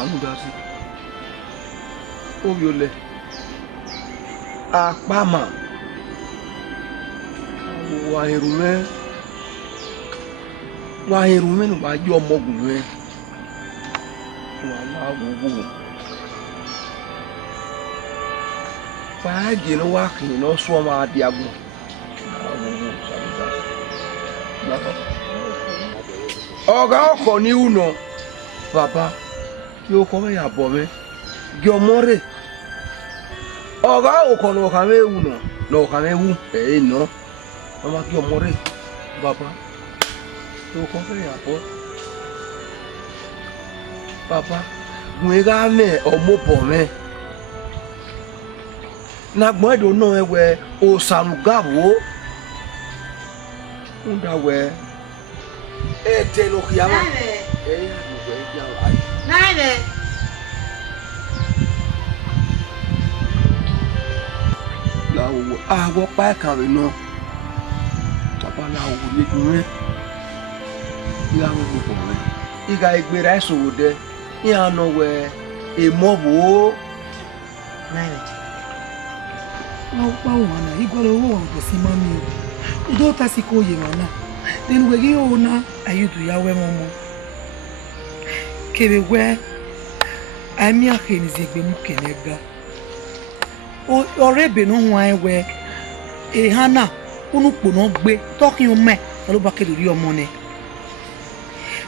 Sanudasi. Obiole. Akpama. Waherume. Waherume no ba jo mogunwe. Wala gugu. Fa je no wa kin no so ma diago. Oga oko ni uno. Baba, kí o kọ́ mẹ́yà bọ̀ mẹ́, gí ọmọ rẹ̀. Ọ̀gá òkọ̀ ní ọ̀kà mẹ́wù nà, ní ọ̀kà mẹ́wù ẹ̀ẹ́ nà. Ọmọ kí ọmọ rẹ̀, bàbá, kí o kọ́ mẹ́yà bọ̀. Bàbá, gùn ká mẹ́ ọmọ bọ̀ mẹ́. Nàgbọ́n ẹ̀dọ̀ náà ẹ̀wẹ̀ òsàlùgàwò. Ń dàwẹ̀ ẹ̀ tẹ̀ lọ́kìyàwó. Nine. Láwo àwọ̀ páàkàrẹ̀ náà. Bàbá láwo lè dùn rẹ̀. Ìyá àwọn gbogbo rẹ̀. Ìgbà ìgbéra ìṣòwò dẹ. Ìyá àna wẹ̀ èmọ̀ wò ó. Nine. Láwo báwo wà náà? Ìgbọ́dọ̀ owó wọn kò sí mọ́ mi o. Ìdó tásì kò yè wọn náà. Nínú wẹ̀ kí yóò ná àyèdùyàwó ẹ̀ mọ́ mọ́. Kerewe ami akenizegbe mu kenega o orebe no ho anwe ehana unupo no gbe tokin o me lo ba kele ri omo ne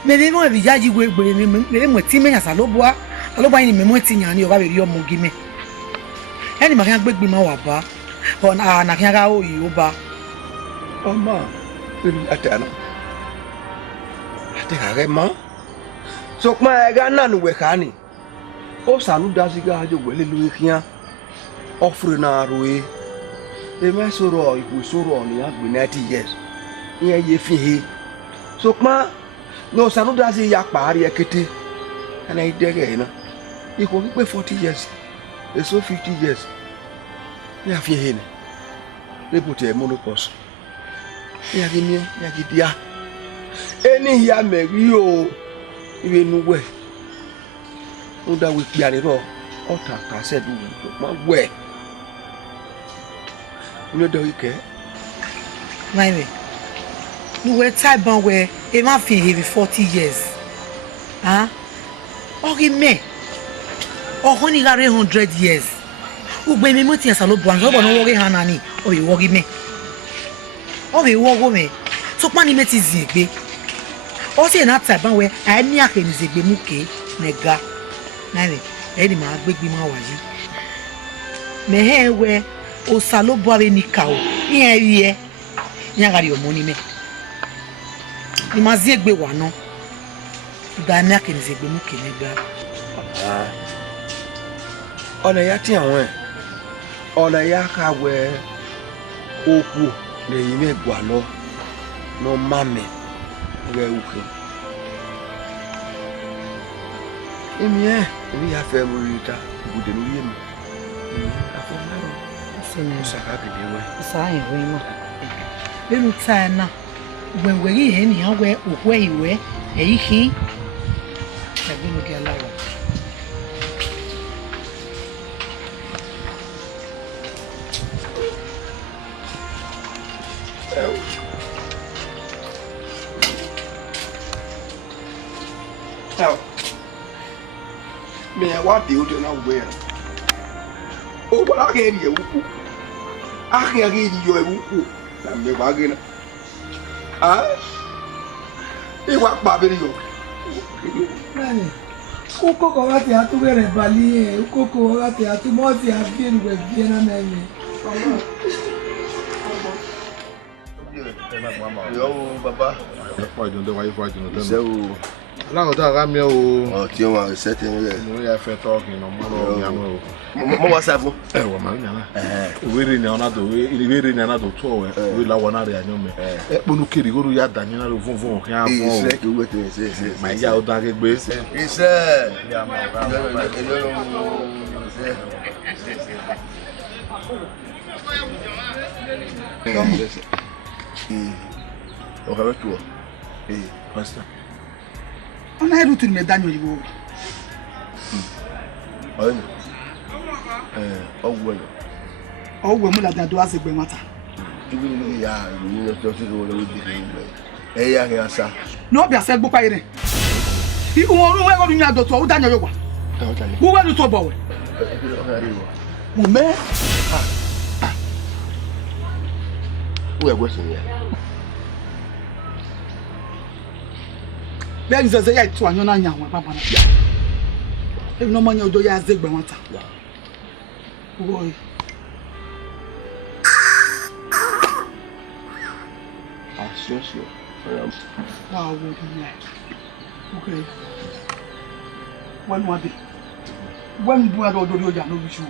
me le mo bi jaji gbe gbere ni me mo ti me yan sa lo boa lo ba yin me mo ti yan ni o ba be ri omo gi me eni ma kan gbegbe ma wa ba ona na kan ga o yi o ba Ọmọ ebi atana. Ate ka ma. So ma ga na nu we ka ni. O Sanudasi ga jo wele lu kian. Ofre na roe. E me soro iku soro ni agbe 90 years. Iyan ye fi he. So ma no Sanudasi ya paari ekete. Ana idege na. Iko bi pe 40 years. E so 50 years. Ya fi he ni. Repute monopause. Ya gini ya gidia. Eni ya meri o. Iwe nuwe o da we piare ro o ta ka se du ma we ni do ike Nine. Nuwe tai ban we e ma fi heavy 40 years. Ah? Ori me. O honi ga 100 years. Ugbe mi mo ti asa lo bo an so bo no wori hanani o be wori me. O be wo me. So pa ni me ti zigbe. O se na ta ban we ani akenizegbe mu ke nega. Nine. Eni ma gbegbe ma wa yi. Me he we o salo bo ave ni ka o. Yen ri e. Yen ga ri omo ni me. Ni ma zegbe wa no. Ga ani akenizegbe mu ke nega. Ona ya ti awon ona ya ka we oku le yin me gwa lo no mame we uke emi ya fe mo rita gude no yemi afa na ro Sene saka bi we sa yin we mo. Benu ta na gwenwe yi he ni awe okwe iwe eyi ki. Tabi mo ke alawa. Now, me what do you know where? Oh, but I get you. I can get you a woo. I'm the bargain. Ah, you want Babylon? Nani. Uko ko wati atu bere bali uko ko wati atu moti afien we biena nani. Yo, Baba. Why don't they fighting with them? So, Long time o. oh, you want setting here. No ya fe talking no mo yamo. Mo WhatsApp. Wo ma nyana. We ri ni ona do we ri ni na do to we la wona re anyo me. Ponu kiri go ya danyi na lo funfun o kan afun. Is we wait say. Ma ya o da ke gbe. Is Ya ma okay, tu. Pastor. Ona eru tin me danyo yiwo. Oh, woman, that was a big matter. No, be a said book. You won't know when you are to Daniel. Who were you to bow? Man, we are working here. There is a yet to an young papa. If no money, do you ask the matter? Boy. Seriously. Wow, okay. When one day. When do I go to your no issue?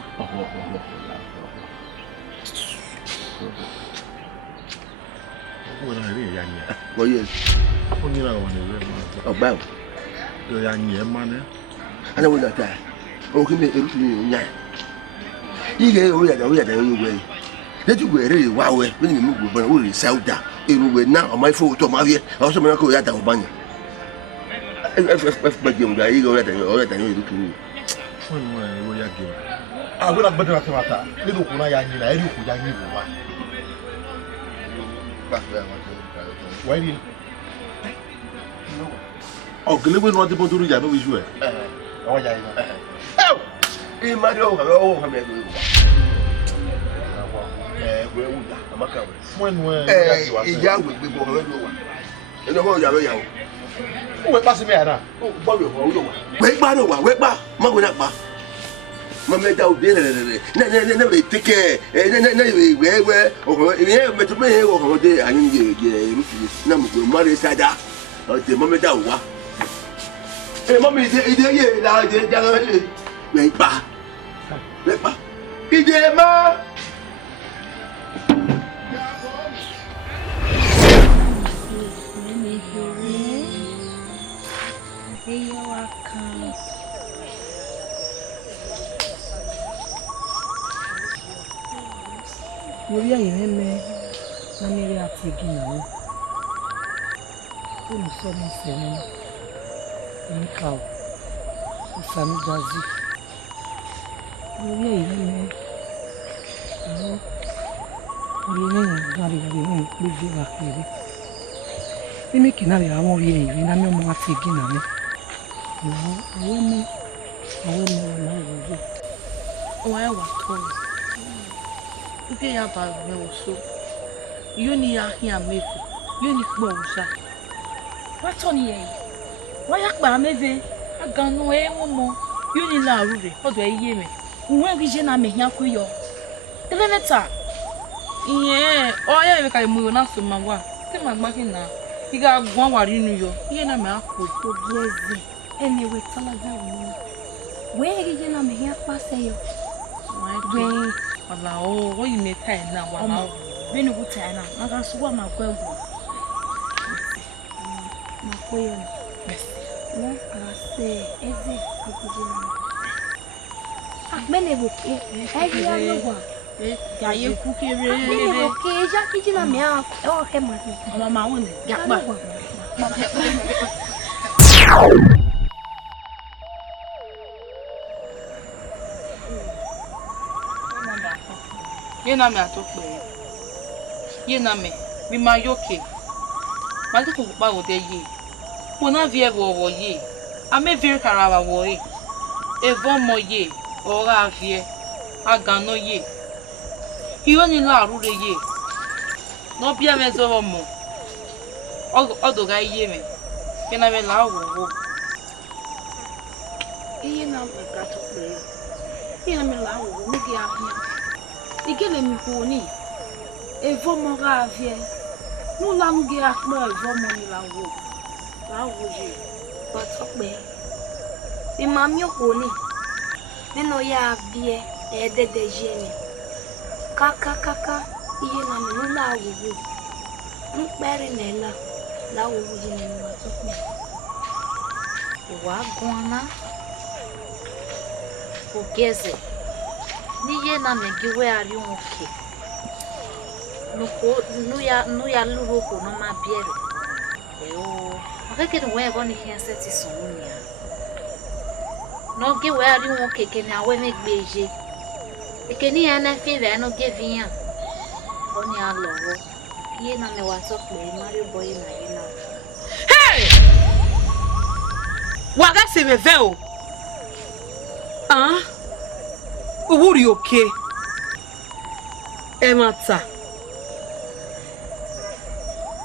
Well, yes. About the young man. I will not die. Okay, yeah. You get away the way. That you were really wow when you move, but we sell that. It will now on my foot to my also go at the bank. If but you go at the I will have better matter. Little Kunaya, I do why did oh, Gilligan wanted to do Yano is where? Oh, in my when young will be born. You know, Yaro. Who passing me? Oh, Bobby, wait, Bano, Maguna. Mamma out there, never take care, and where, but to me over there, I need number Mother Sada or the moment out. Hey, Mommy, idea, now, wait, pa, idea, ma. Uwadiae yeme na mere atigi na wo. Ko so mo se ni. Ni ka o. Usami gazi. Uwadiae yeme. No. Yeme ngari yeme bizi wa kiri. Imi kinari awon ri eyin na mi mo atigi na mi. No, awon na wo. O e wa to. Ibe ya ba me oso. You ni ya hin amefu. You ni gbo osa. What on ye? Why akpa ameve? Aganu e mo. You ni la rure. Odo e ye me. Unwe bi je na me hin akoyo. Eveneta. Iye, o ya be kai mu na so ma wa. Te magba ki na. Iga gwan wari nu yo. Iye na me akọ to blessing. Anyway, talaga wo. We je na me hin apase yo. We Wala o wo yime tai na wala o benu ku tai na maka so wa makwa gu makoyo no ase eze akujina akmene bo ke ai ya no wa ya ye ku kere akmene bo ke ja kijina me a o ke ma mama won ya pa Ye na me atokpe. Ye na me mi ma yoke. Ma ke ko pa wo de ye. Wo na vie wo ye. A me vie karawa wo e. E vo mo ye. Ora vie. Agano ye. Iyo ni la rure ye. No bia me zo mo. Odo ga ye me. Ke na me la wo. Ye na me atokpe. Ye na me la wo ni ge ahia. Igele mi ko ni evo mo ga vie nu la nu ge akpo evo mo ni la wo je but okpe mi ma mi ko ni nínú ya vie e de je ni kaka iye na mi nu la wo nu pere ne la wo je ni wa okpe wa gona o geze Niye na megiwe ari oke. Nu ya luro ko no ma biere. Yo, akeke ni we go ni hian seti sonia. No ge we ari won keke na we me gbeje. Ekeni ya na fi ve no ge vian. Oni a lowo. Ye na me wa so pe Mario boy na ye na. Hey! Waga se me ve o. Ah? Owuri okay. Emata.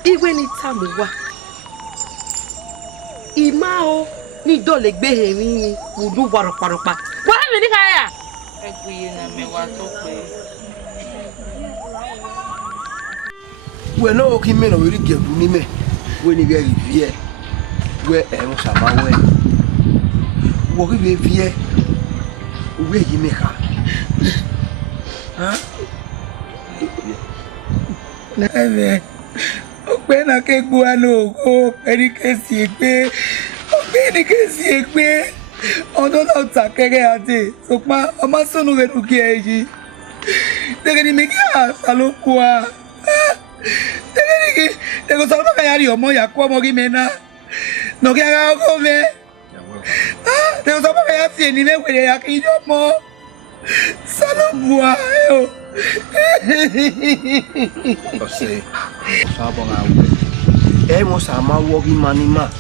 Iwe ni tamuwa. Imao ni dole gbe erin ni wudu waroparopa. Wa mi ni kaya. Eguye na me wa to pe. We no ki me no we ri gedu ni me. We ni ge vie. We e mo sama we. Wo ki be vie. We yi me ka. Ha? Neve. Ope na ke gbo ano ko eri ke si pe. Ope ni ke si pe. Odo na ta kere ate. So pa o ma sunu re du ki eji. Dege ni me ki a salo kwa. Dege ni ki de ko salo ka yari omo ya ko mo gi mena. No ki aga ko me. De ko salo ka ya si ni me were ya ki jo mo. Salo bua yo. Ose. Sabo nga we. E mo sama wo gi manima.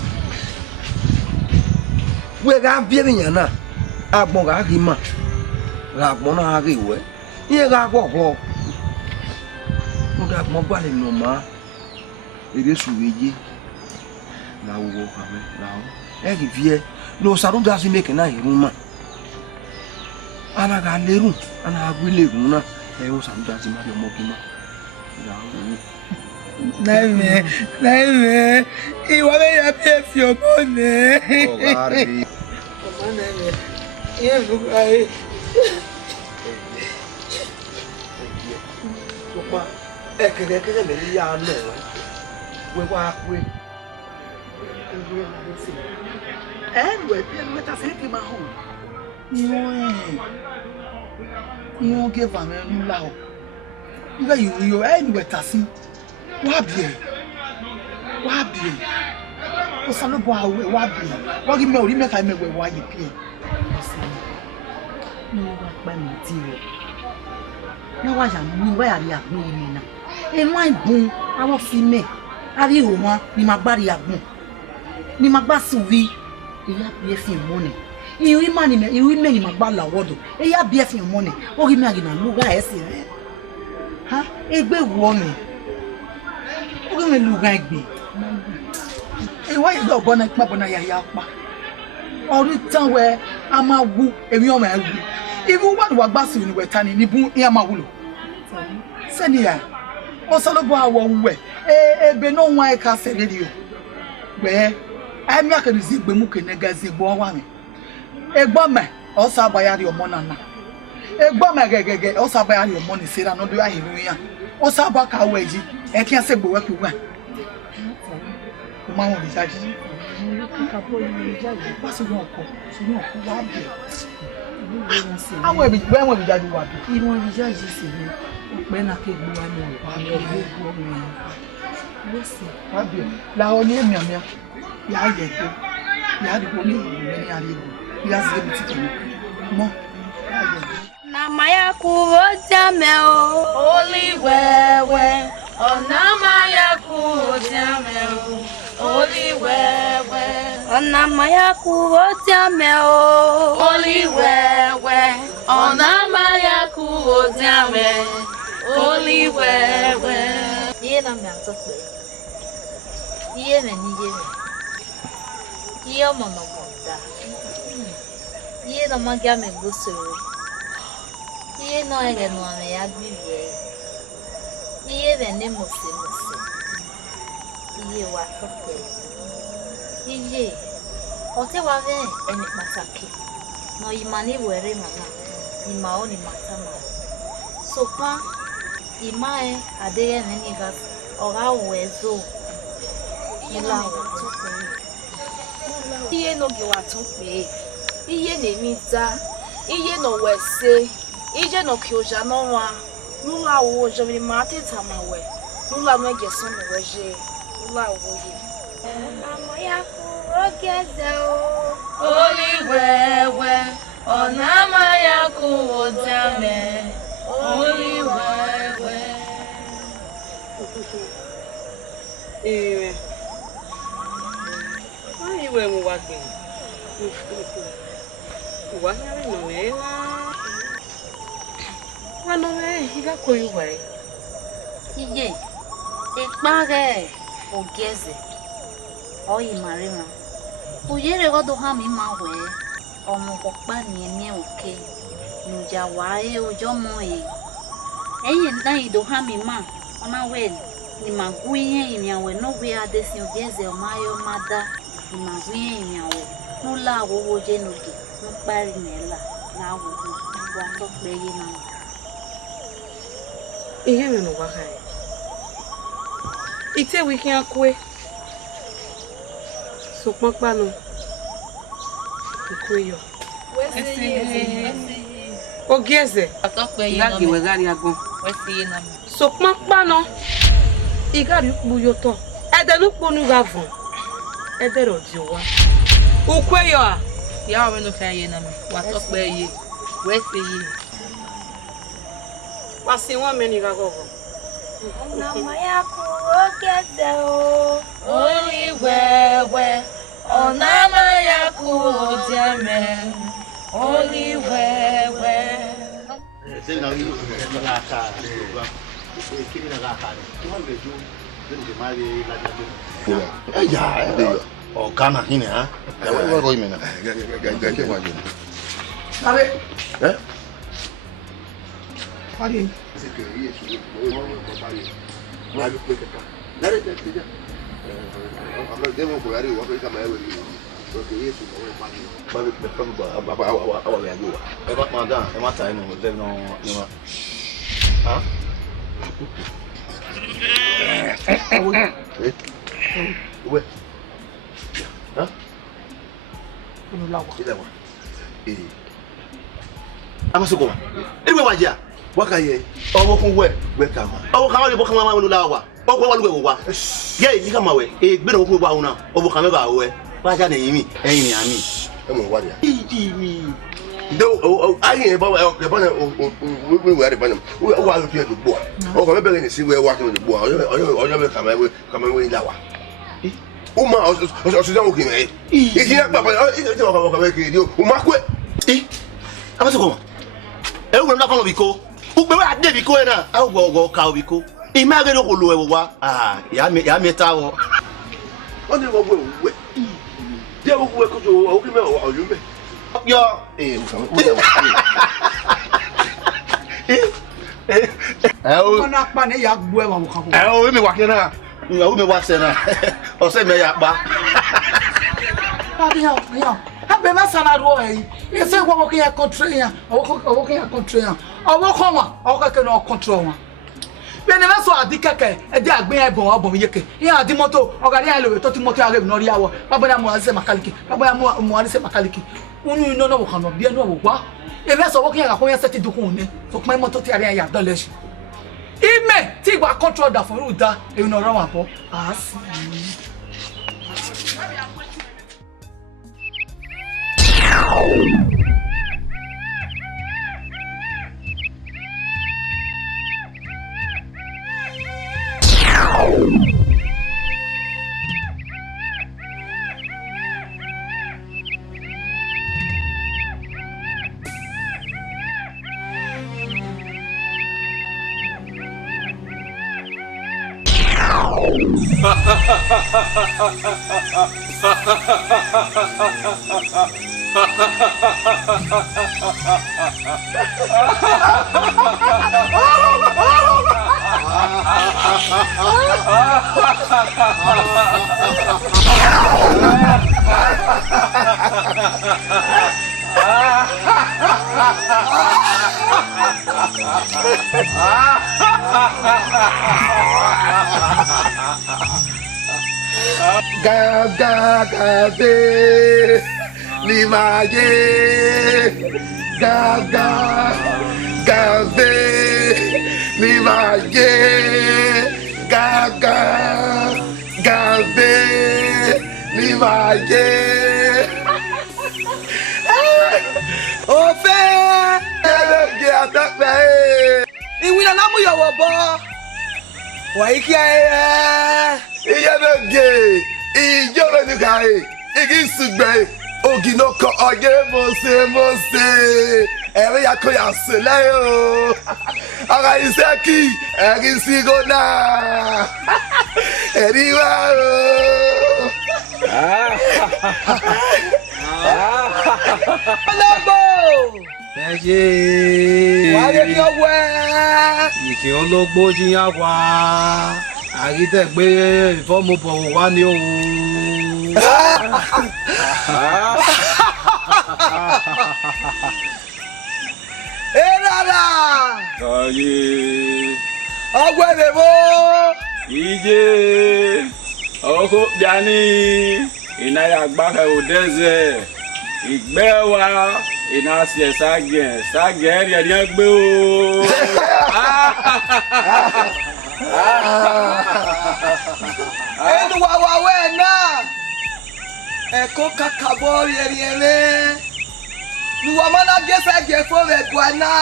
We ga bie bi yana. Agbon ga gi ma. Ga agbon na ga we. Ye ga go go. Mo ga mo gba le no ma. Ere suweje. Na wo ka me na o. E gi vie. No saru da si make na irun ma. Ana ga lerun, ana agwile gun na. E o saru da si ma de mo ki ma. Ya o. Neve. Iwa me ya pe fi omo ne. O ga ri. Omo neve. Ye bu ai. Sopa e kere me ni ya no. We wa kwe. Anyway, we ta se ki ma ho. You give a man now. You anyway, Tassi. Wabi. O salo bo awe wabi. Wagi me ori me ka me we wa yi pie. No wa pa mi ti o. Na wa ya mi wa ya ri agbon mi na. E wa ibun awon fi me. Ari o won ni ma gba ri agbon. Ni ma gba suwi. Iya bi e fi money. Iwi mani me iwi me ni ma gba la wodo. Iya bi e fi money. Ori me agi na luga e si re. Ha? Egbe wo mi. Ori me luga egbe. Why you go bona pa bona ya pa. Ori tan we ama wu emi o ma wu. Even what wa gba si ni we tani ni bu ya ma wulo. Seni ya. O salo bo awo we. Ebe no wan e ka se radio. Be ai mi aka ni zi gbe mu ke negazi gbo wa mi. Egbo me o sa ba ya ri omo nana. Egbo me gegege o sa ba ya ri omo ni sira no do ahiru ya. O sa ba ka wa ji. E kian se gbo wa ku wa. O ma won bi jaji. Ba so won ko wa bi. Àwọn ebi gbe won bi jaji wa bi. Iwon bi jaji si ni. Pe na ke gbo wa ni wa ke gbo mi. Wa bi. La o ni emi amia. Ya ye ko. Ya di ko ni ni ari go. Ya se bi ti mo. Ya ye. Na maya kuvo jame o. Oli wewe. Ona maya kuvo jame o. Oli wewe. Ona maya kuvo jame o. Oli wewe. Ona maya kuvo jame. Oli wewe. Iye na me atokpe. Iye me ni iye me. Iye omo no bonda. Iye no magia me gusoro. Iye no ege no ame ya gbiwe. Iye be ne mose. Iye wa tope. Iye. Ote wa ve eni pataki. No imani were mama. Ima o ni matama. So pa imae adeye neni gas ora wezo. Ila wa tope. Iye no ge wa tope. Iye ne mi da. Iye no wese. Ije no kyoja no wa. Lula wo je mi ma te tamawe. Lula no ge so no weje. Lula wo ye. Amaya ku ogeze o. Oli wewe, onama ya kuotiame. Oli wewe. Iwe. Iwe mu wagbe. Wa nyare no we na. Wa no we higa koyu wai. Iye. Ekpage ogeze. Oyi marima. Uyere godo ha mi ma we. Omukokpa ni ene oke. Nuja wae ojo moye. Eyi nda ido ha mi ma. Ona we ni maguye imiawe no we adesi ogeze omayo mada. Ni maguye imiawe. No la wo je no ge. No pari nela. Na wo wa to pe yi na. Ihe me no wa hai. Ite wiki akwe. So papa no. Ikoyo. Ogeze. Atokpe yi Igagi no. wegari agbon. Wesi na. So papa no. Igari ukpu yoto. Ede no kpo nu gavun. Ede ro di wa. Ukweyo a. Ya we no fe yi na me. Wa tokpe yi. Wesi yi. Pasi won me ni gagogo. Onama ya kuogeze o. Oli wewe. Onama ya kuotiame. Oli wewe. Ghana hini ha? Ewe go imena. Abe. Eh? Adi. Amasoko. Ewe waja. Waka ye. Owo kun we kama. Owo kan wa le bo kan wa lu la wa. Owo wa lu we wa. Ye yi kama we. E gbe no kun wa una. Owo kan me ba we. Wa ja na yimi. Eyin ni ami. E mo wa dia. Iji mi. Do ayin e ba wa e ba na we we are ba na. We wa lu fi e gbo. O ko me be ni si we wa kan gbo. Oyo me kama we la wa. Uma o se dan o kin e. Iji na pa pa. E ti wa ka me ki di o. Uma kwe. Amasoko. E wo na kan biko. Ugbe wa de biko na. A go ka biko. Imagine ko lo e wa. Ya me ta wo. O ni wo we. Je wo we ko so o ki me o yo me. Yo, Ona pa ne ya gbo e wa wo kan ko. o mi wa kena. O mi wa se na. O se me ya pa. Adi ya. Abe ma sana ro e. E se wo ko ya control ya. Owo ko ya control ya. Owo ko wa, owo ka ke no control wa. Be ne ma so adi keke, e di agbe e bon abon yeke. Ya adi moto, o ga ri alo to ti moto are no ri awo. Baba na mo se makaliki. Baba ya mo se makaliki. Unu no no wo kan no bi enu wo wa. E be so wo ko ya ko ya seti dukun ni. So kuma moto ti are ya dolesh. Ime ti gba control da for ruda, e no ro wa po. Asi. Ga de ni maye ga de ni maye ga de ni maye na namu yo wo wa iki e Iye no ge. Ijo no ni kai. Igi sugbe. Ogino ko oje mose. Ere ya ko ya sele o. Ara iseki, eri sigona. Eri wa o. Ologbo. Eje. Wa ye ki owe. Ike ologbo jiyan wa. Agite gbe ifomo bo wa ni ohun. Erara. Oye. Ogwedebo. Ije. Oko biani. Ina ya gbaka odeze. Igbe wa. Ina se sagen. Sagen ri ari gbe o. Enu wa we na. Eko kakabo yeriele. Nuwa mana gese gefo we gwana.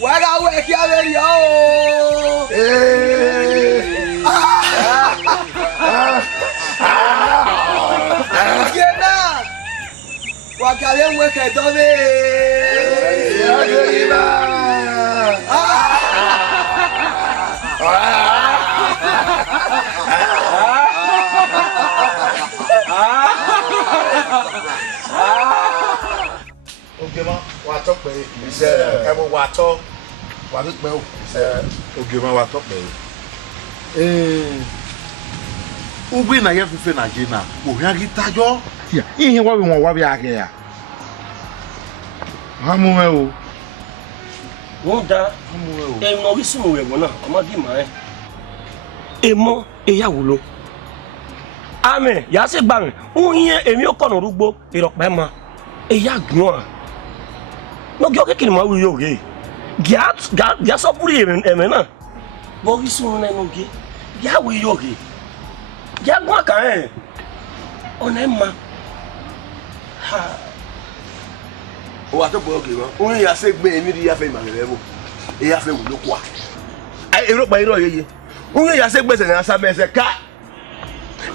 Wara we ki averi o. Gena. Wakale we ke dove. Ogema wa to pe ise e mo wa to wa mi pe o Ogema wa to pe ugbe na ya fufe na gị na ohia gị tajo ihe wabi nwa wabi aka ya ha mume o wọ́n da ẹ̀mọ orísun ẹ̀wọ̀n náà ọmọdé mọ̀ ẹ́ ẹ̀mọ ìyàwó ló àmì yàá sì gbà mí ń yẹ èmi ó kọ̀nà rúgbó ìrọ̀pẹ́ mọ́ ìyá gbọ́n lọ́gí ọ kékeré máa wí yóò rè gíà sọ́búrì ẹ̀mẹ́ náà orísun lẹ́nu gé gíà wí yóò rè gíà gbọ́n kàn ẹ̀ ọ̀nà ẹ̀ ma. wa to bo Ogema o ya se gbe mi ri ya fe magere bo e ya fe wu lo kwa ai ero pa iro yeye o ya se gbe se na sa me se ka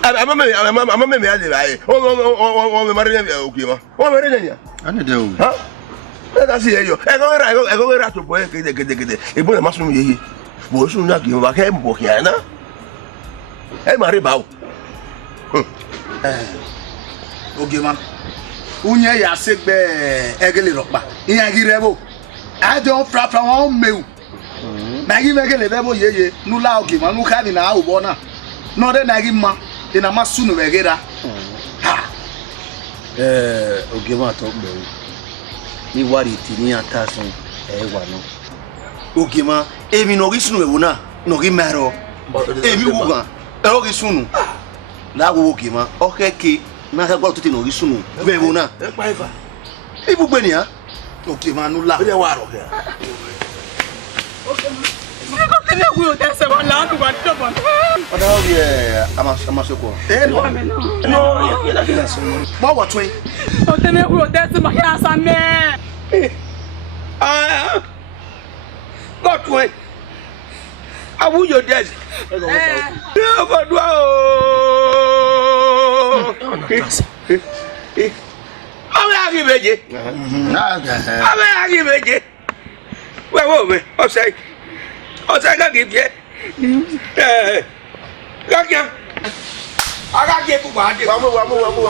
ama me ya le bae o me mari ya Ogema o me re nya ani de o ha e si eyo e go ra to bo e gede e bo na masu yeye bo su na ki ba ke mbo kia na e mari ba o Ogema unye ya segbe egele ropa iya girebo ajo fra won meu na gi megele bebo yeye nula Ogema nu kani na ubo na no de na gi ma ina masunu wegera ha Ogema to gbe ni wari ti ni atasun wa no Ogema emi no gi sunu ewu na no gi mero emi wuga e o gi sunu na wo Ogema o keke na ka gwa tuti no gi sunu ewu na e pa ifa ibugbe ni ha Ogema nula o je wa ro ke Oda obi amasoko. no ya la so Ba wa twin. O teme kuro desi ma ya sa me. got way awu yo dead no go do awe agi beje awe agi beje we wo me o say ga give je ga aga ge bu ba de wa mo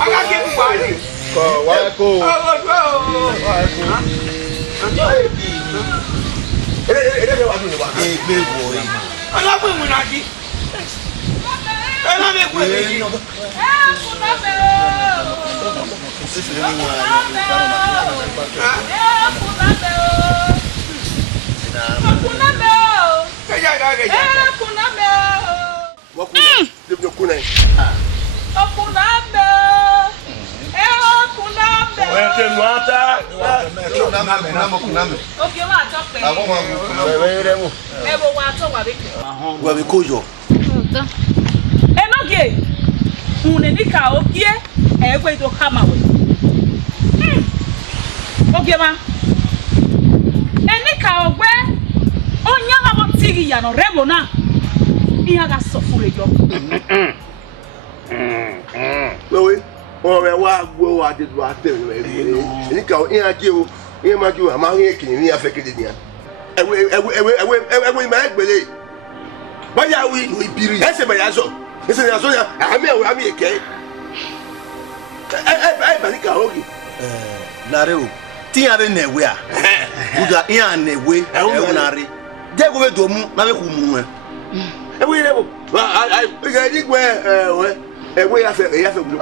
aga ge bu ba de Ko wa ko. Ele wa ni wa Egbe wo yi. ala pe mu na di ala me pe ni Enoge unenika okie egwe do kama we. Ogema enika ogwe Onya ga motiri ya no rebo na. Iya ga sofure jo. Wewe, we wa gbo wa de do ate we. Ni ka iya ki o, iya ma ki o ma hin ekini ni afeke de dia. Ewe ma egbele. Baya wi ibiri. Ese ba ya so. Ese ya so ya ami eke. Ba ni ka hogi. Lare o. Ti ya be newe a. Uda iya newe. E nare. Je go be do mu na be ku mu e. Ewe rebo. Ga di gbe we. Ewe ya fe gulu.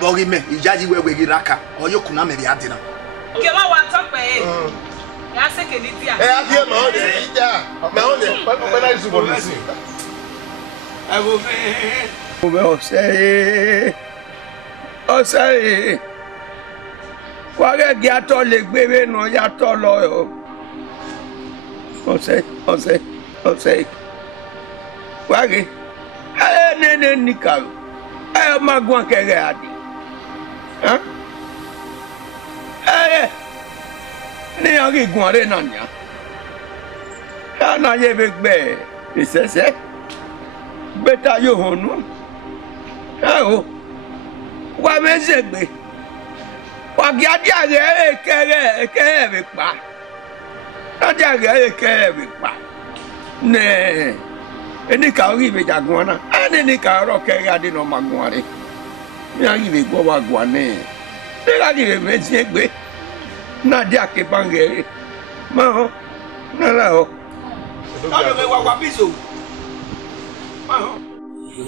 Bogi me ijaji wewe giraka oyoku na me bi adina. Ke ma wa to pe. Ya se ke ni dia. Adie ma o de ija. Ma o de. Pa na isu bo ni si. Ego o be o se wa ge gi ato le gbere no ya to lo o se wa ge ne ni ka ma gwan kere adi ni agi gwan re na nya na ye be gbe isese beta yo honu o wa mezegbe wa gi adi are kere be pa adi are kere be pa ne eni ka ori be jagun na ani ka ro kere adi no magun are mi agi be gbo wa gwa ne se la di be mezegbe na di ake bangere ma ho na la ho ado be wa biso ma ho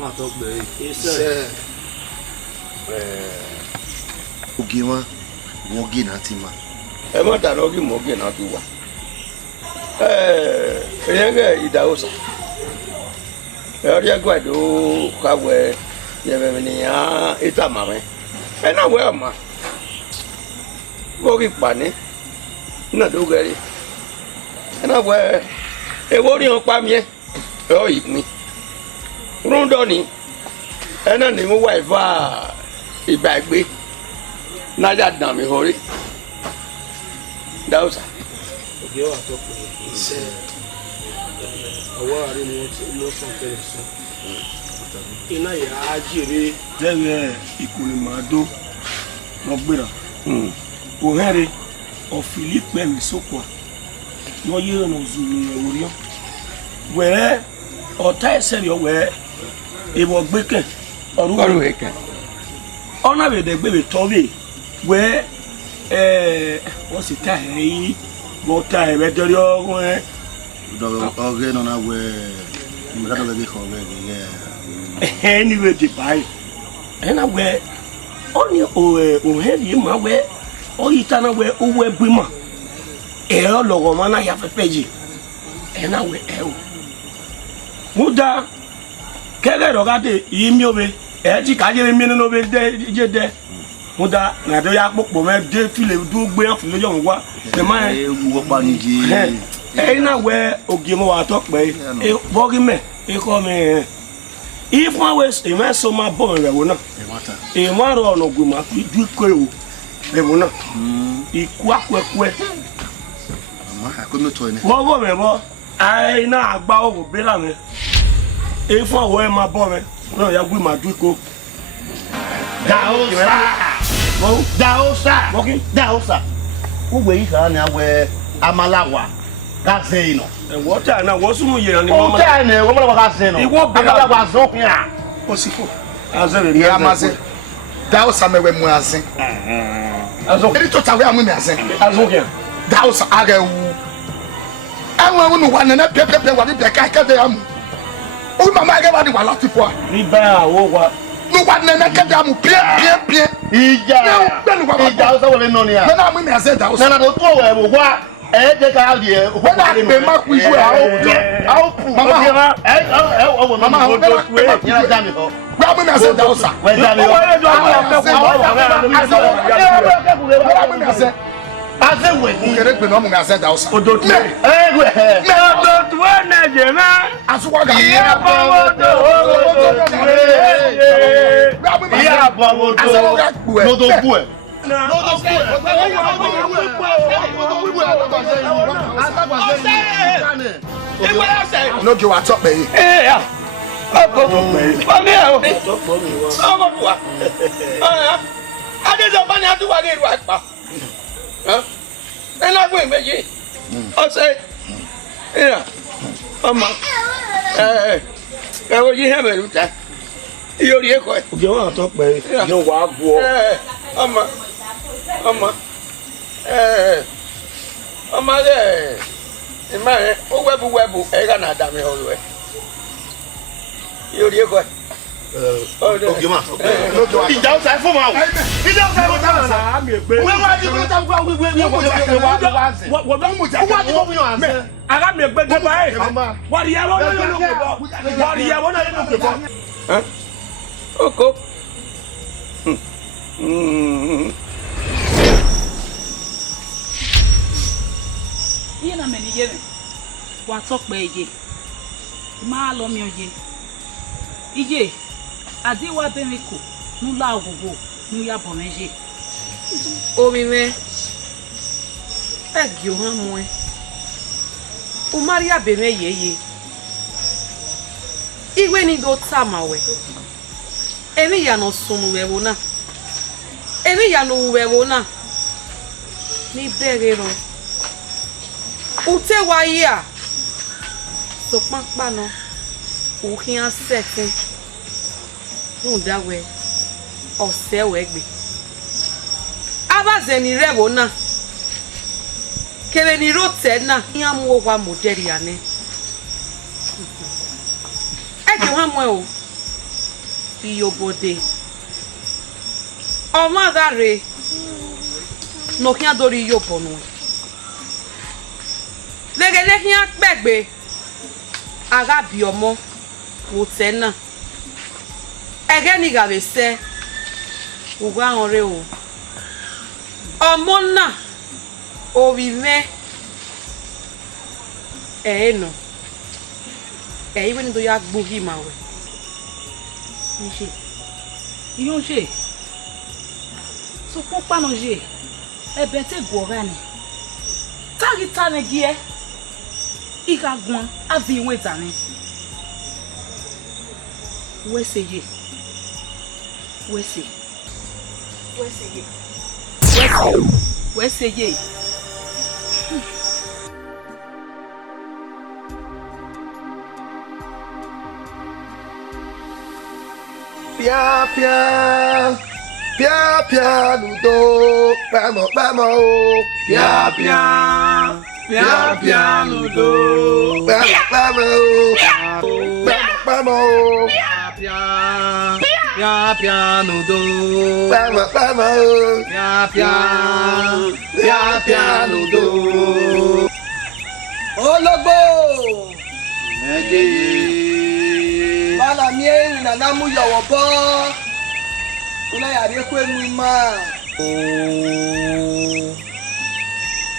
ma to be ise Ogima mogi na ti ma e mo da logi mogi na ti wa eyege idaosa ori agwado kawe ye be ni ya eta ma me e na we ma mogi pani na do gari e na we e wo ri on pa mi e o ipin rundo ni e na ni mo wa ifa ìgbàgbé nájà dàn mí horí dáúsà. Ògé wà tó pé iṣẹ́ ọwọ́ àárín ni wọ́n ti lọ sọ kẹrẹ sọ. Iná yà á jèrè. Jẹ́rìí ìkùnrin màá dó lọ gbéra. Òhẹ́rẹ́ ọ̀fìlì pẹ̀mí sókò à. Wọ́n yé ọ̀nà òzùlù ẹ̀wòrí ọ́. Wẹ̀rẹ́ ọ̀tá ẹsẹ̀ rẹ̀ wẹ̀ ìwọ̀ gbẹ́kẹ̀ ọ̀rùn ẹ̀kẹ́. Ona be de gbebe tobe we wọ́n sì ta yi bo ta e be dori ogun do oge no na we mi ga do be ko we ge anyway the buy na we oni o he yi ma we o yi ta na we o we bi ma e o logo ma na ya fe peji na we o muda kele ro ga de yi mi obe ti ka je mi no be je de muda na do ya popo me de file du gbe an file yo wa e ma wo pa ni ji na we ogi mo wa to pe e bogi me e ko me if my ways e ma so ma bo re wo na e ma ro no gu ma fi du ko e wo e wo na iku akwekwe ma ko mi to ni wo bo me bo ai na agba owo be la me e fun awo e ma bo me no ya gwi ma duko daosa ugwe yi ka na we amalawa ka se ino e water na wo sumu ye ni mama ta na wo mama ka se no amalawa zo ya osifo azere ni amase daosa mewe mu ase azo eri to tawe amu mi ase azo ke daosa aga wu anwa wu no wa na pepepe wa ni beka ka de amu o mama ga ba ni wa latifo a ni ba wo wa no wa na ka de amu pie ija o so wole no ni a na amu mi ase daosa na do to we wo wa e de ka ali e o na pe ma ku ibu a o pu mama o mama o do ku e ya ja mi ho gba mu mi ase daosa we ja mi ho azewe kere gbe no mu mi ase daosa odotu odotu na je na asuwa ga ya bawodo ya bawodo no do bu e No give a top me. Eh ya. Oko. Bani o. Oko tuwa. Ade so bani atu wa ni ru apa. Ena gbe meji. O se. Ira. Mama. Wo ji he meru ta. Iyo ri e ko. Oge wa to pe. Yo wa gbo. Mama. Mama. Mama le. Imare, o webu e ga na da mi ho lo e. Iyo ri e ko. Oge ma. Ija o sai fún ma o. Ija o sai fún ma na mi pe. We wa di ko ta gwa we wo don mu ja. Wa di ko mu yan se. Ara mi pe de ba e. Wa ri ya wo lo lo ko. Wa ri ya wo na lo ko. Oko. Iye na meni ye wa to pe ye ma lo mi oye iye ade wa beniko nu la ogogo nu ya bo meje omi me egi o han mo e o maria be me yeye iwe ni do tamawe emi ya no sunu we wo na emi ya no we wo na ni berero ute wa ya so pampa no o kin asetin no dawe ose we gbe abaze ni rewo na kele ni rote na yan mu wa moderi ane e je wa mo o iyobode o ma dare no kin adori iyobonu legele hian pegbe aga bi omo wo te na ege ni ga be se ugwa onre o omo na o wi me no iwe ni do ya gbo hi ma we nje iyo nje so popa no je ebe te gora ni tagi tane gie Iyeke Agbon avi we tani weseye Pia pia pia pia ludo pamo pia pia pia pia ludo pamo Pia pia ludo pia ludo ologbo meje bala mi na na mu yowo bo una ya re ku enu ma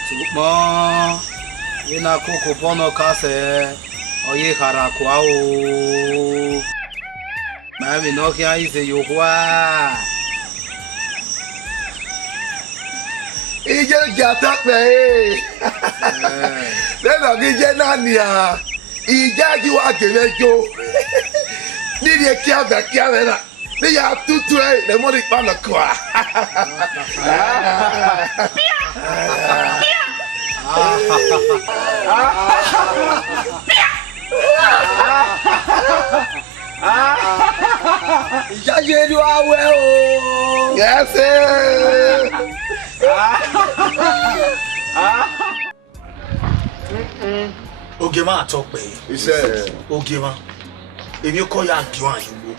Sukmo ina koko pono kase oye harakwa o mami no kia ise yohwa ije jata pe lena gi je nani a ija ji wa gemejo ni ri kia na ni ya tutu le mo ri pa na kwa ija je ri awe o yes Oge ma talk pe. Ise Oge ma. Èmi ko ya giwan yiwo.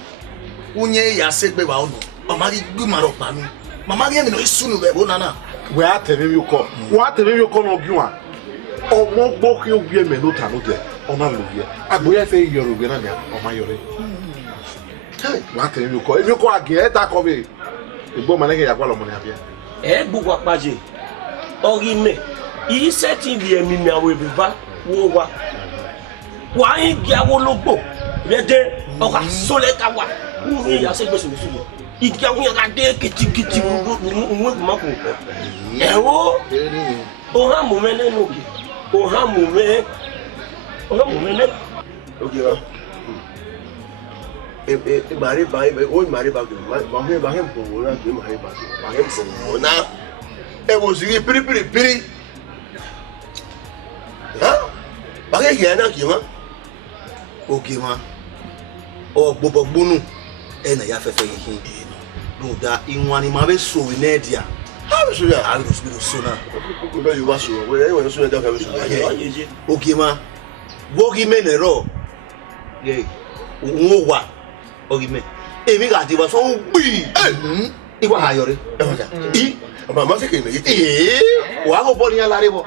Unye ya segbe wa onu. Mama ri gbe ma ro pa mi. Mama ri emi no isunu be bo nana. We ateme mi ko. Wa ateme mi ko no giwan. Omo gbo ki ogbe me no ta no je. Ona lo ye. Agboye se yoro gbe na ni o ma yore. Wa ateme mi ko. Emi ko age ta ko be. Igbo ma nege ya kwa lo mo ni abia. E bu wa paje. Ori me. Yi setting bi emi mi awe bi ba wo wa. Wa yin gi awo logbo. Rede o ka sole ka wa. Unye ya segbe so so. Igi awo ya ka de kitikiti wo ma ko. E wo Oha mumene nuki. Oha mume. Oha mumene. Okay, ba. Mari ba, o mari ba ke. Ba hem ko na ke mari ba. Ba hem ko na. E wo sigi piri. Ha? Ba ke ke na ki ma. Okay ma. O gbogbonu. E na ya fefe yin. No da inwani ma be so we na dia. How is it? I will so now. You was so. We were so that we so. Okay ma. Wogi me ne ro. Ye. Wo wa. Ogi me. Emi ga ti wa so gbi. Iwa ayore. I mama se ke me. Wa go bo ni ala re bo.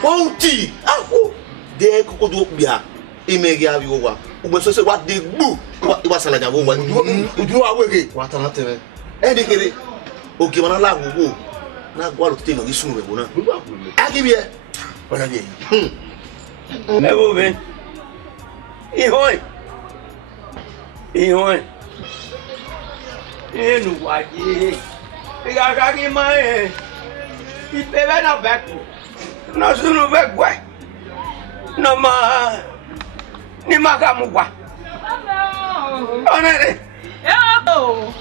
Won ti. Ako. De ko do bia. Emi ga bi wo wa. Ugbe so se wa de gbu. Iwa sala ja wo wa. Oju wa wege. Wa tan tere. E de kere. Okay mana la wo. Na gwa lo tino isu we bona agibie bona ye Ebo ben ihoi enu waje igaga ki mae ipebe na beku na sunu begwe no ma ni makamugwa onere Eo!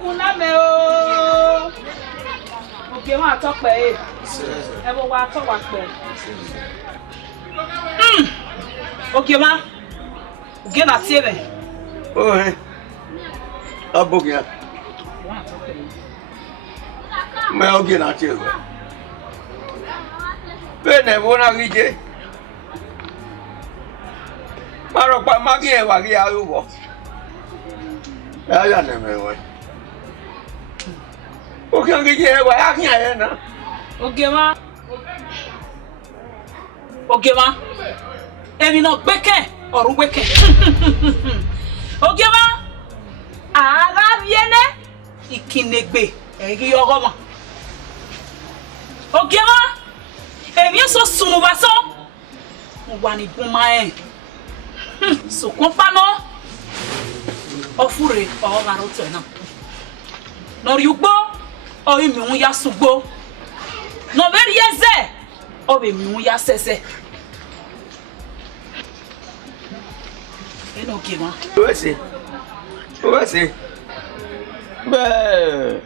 Kuna meo! Okay, ma talk pe e. E bo wa talk wa pe. Okay, ma. Ge na tie be. Oh, abogia. Me oge na tie be. Bene bona gije. Maro pa magi e wa gi arubo. Ya ne me we. O kan gije e wa ya kin aye na. Okay ma. Emi no gbeke orun gbeke. Okay ma. Ara viene ikinegbe egi yogomo. Okay ma. Emi so sunu baso. Mo wa ni bun ma e. So kon pa no. Ofure o ga ro to na. No yugbo o mi un ya sugbo. No be yeze o be mi un ya sese. Eno ke ma. O se. Be.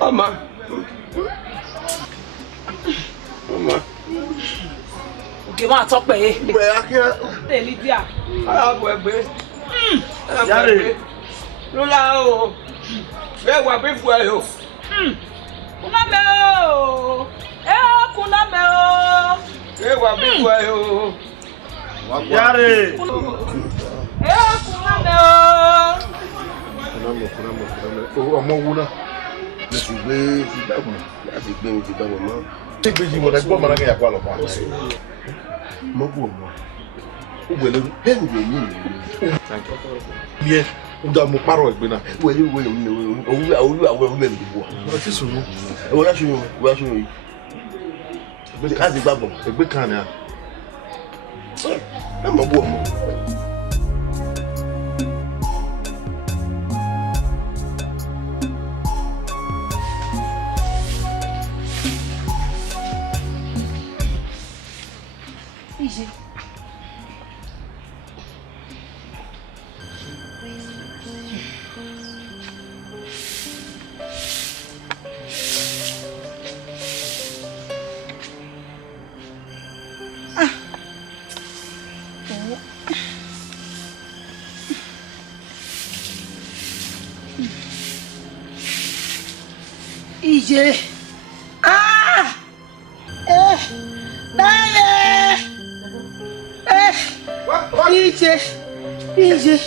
Ama. Okay ma talk pe e. Be akia. Te Lydia. Ara bo egbe. Yare. Lula o. Be wa be fu ayo. Kuna meo. Kuna meo. Be wa be fu ayo. Yare. Kuna meo. Ọmọ wo na. Ti gbe ti gbagbo. Láti gbe mi ti gbagbo mo. Ti gbe ji mo na gbo mo na ke ya kwa lo pa. Mo bu mo. O gbe lo pe mi ni. Bien. O da mo paro egbe na. We ni owu awo me mi bo. O ti sunu. E wo la sunu, wo la sunu. Be ka ti gbagbo. Egbe kan ni a. Na mo bu mo. Ije. Ije. Ije.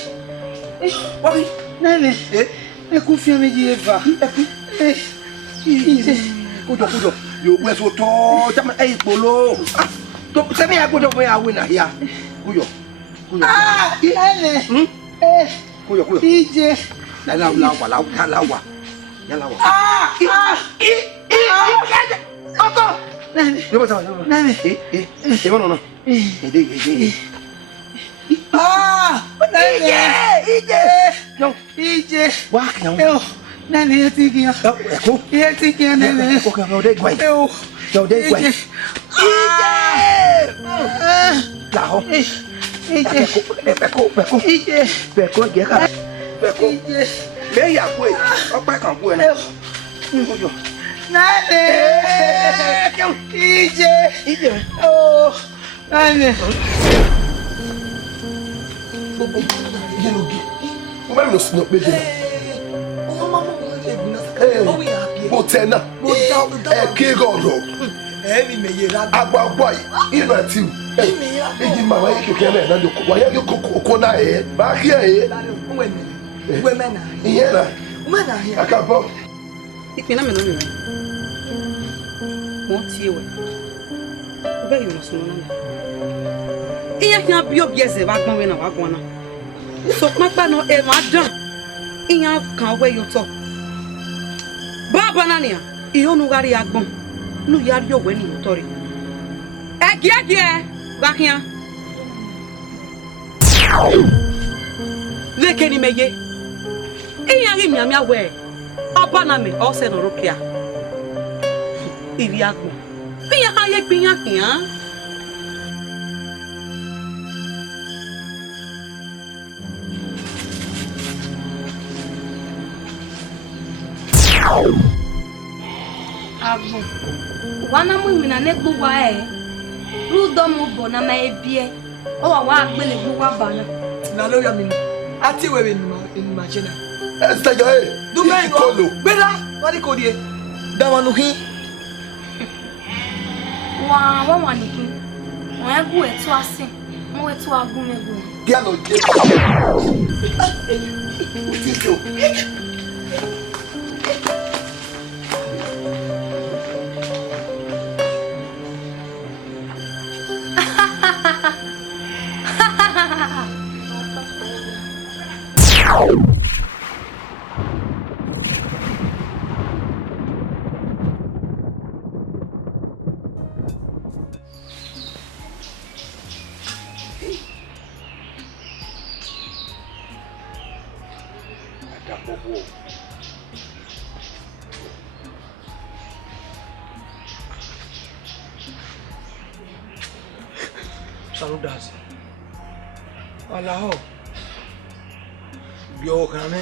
Wagi. Nene. Eku fi meji eva. Ije. Kujo. Yo gbe so to jama e ipolo. To se mi agbodo fun ya we na ya. Kujo. Nene. Kujo. Ije. La wa. Oko. Nene. Yo pasa. Nene. No. Ede. Ije. Wá kìí Eo. Nene ye ti kiyan. Eko. Ye ti kiyan nene. Eko kìí ọdẹ ìgbà yìí. Eo. Ọdẹ ìgbà yìí. Làhọ́. Ije. Bẹ̀kọ́. Ije. Bẹ̀kọ́ jẹ́ ká. Bẹ̀kọ́. Ije. Lẹ́yìn àpò ẹ̀ ọpẹ́ kan kú ẹ̀ náà. Nane. Ije. Oh. Nane. Mo bá mi lọ sí náà péjọ. Mo tẹ̀ náà. Ẹ kí gọ̀ọ̀dọ̀. Agbagba ìnà tí o. Èyí màmá yìí kìkẹ́ náà náà lóko. Wàyà yóò kókó náà ẹ̀. Bá kí ẹ̀ yẹ. Ìyẹn náà. Àkàbọ̀. Ìpín náà mi lómi rẹ̀. Mo ti wẹ̀. Ó bẹ́ẹ̀ yóò lọ sunu náà. Ìyẹn kí wọ́n bí ó bí ẹsẹ̀ wá gbọ́n wẹ̀ náà wá gbọ́n náà. So pápá náà ẹ̀ máa dán. Ìyẹn kan wẹ̀ yóò tọ̀. Báàbá náà nìyà. Ìyónú wárí agbọ̀n. Nú yàrá yóò wẹ̀ ní ìyótọ́ rẹ̀. Ẹ̀gíẹ̀gíẹ̀ gbàkíyàn. Lékè ni mẹ́yẹ. Ìyẹn rí mìàmìà wẹ̀. Ọba na me ọsẹ nọrọ pịa iri agbọ ihe ha ye gbinya kịa Agbọ wana mu mina ne gbogbo e rudo mu bo na ma ebie o wa agbele gbogbo bana Na lo ya mi. Ati wewe ni ma chena. Ẹsẹ̀jọ́ ẹ̀ ìkọlù. Gbéra wá ní kò di ẹ. Dáwọn nu hín. wa niki wọ́n egu etu ase mo etu agun mego Kí á lọ jẹ́ òtítọ́. Saludas. Alaho. Bio kame.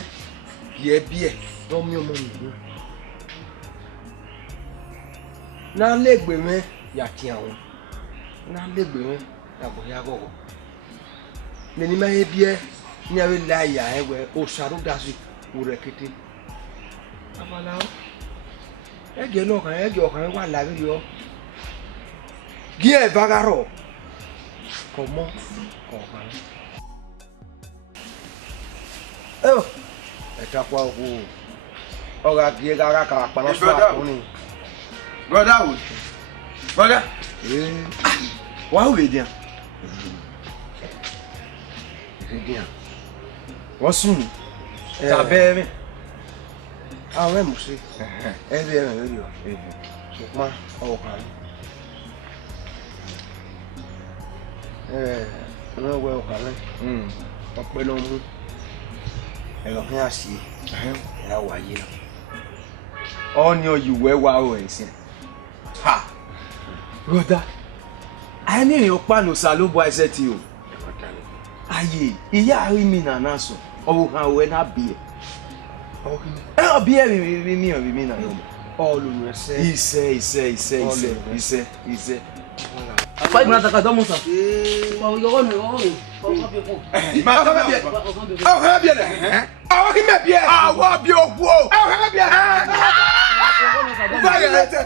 Ye bie. No mi o mo mi. Na legbe me ya ti awon. Na legbe me ya bo ya gogo. Ne ni ma ye bie ni awe la ya ewe o saludas o rekete. Alaho. Ege no kan ege o kan wa la ri yo. Gie vagaro. Comment oh eta kwa ku oga gie gaga ka pa na so akuni brother wa hu dia wasun ta be mi awe musi e be me yo so ma o kan no we o kale ọpẹ́ ló mú ero kan asi ya waye na o ni oyiwe wa o esin ha brother ani eyan pa no sa lo bo ise ti o aye iya ri mi na na so o han we na bi e o bi e mi na yo o lu no ise Fai una taka do musa. Wa yo no. Ma ka be. Ah ka be le. Ah ki me be. Ah wa bi ogu o. Ah ka be. Ba ye te.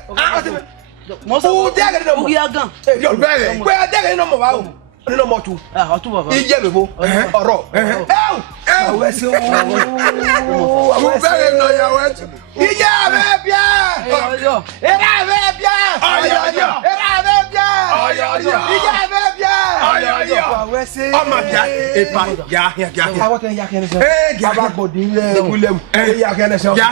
Mo so de ga no mo. Ya gan. Yo be le. Pe de ga no mo wa o. Ni no mo tu. Ah o tu baba. Ije bebo. Oro. We se o. Mo be le no ya we tu. Ije be bia. Yo. Era be bia. Ayo. Era be bia. Ayo. Ije be bia. Ayo. We se. O ma bia. E pa. Ya. Awo ten ya kene se. Ya ba gbodi le gulem. Ya kene se. Ya.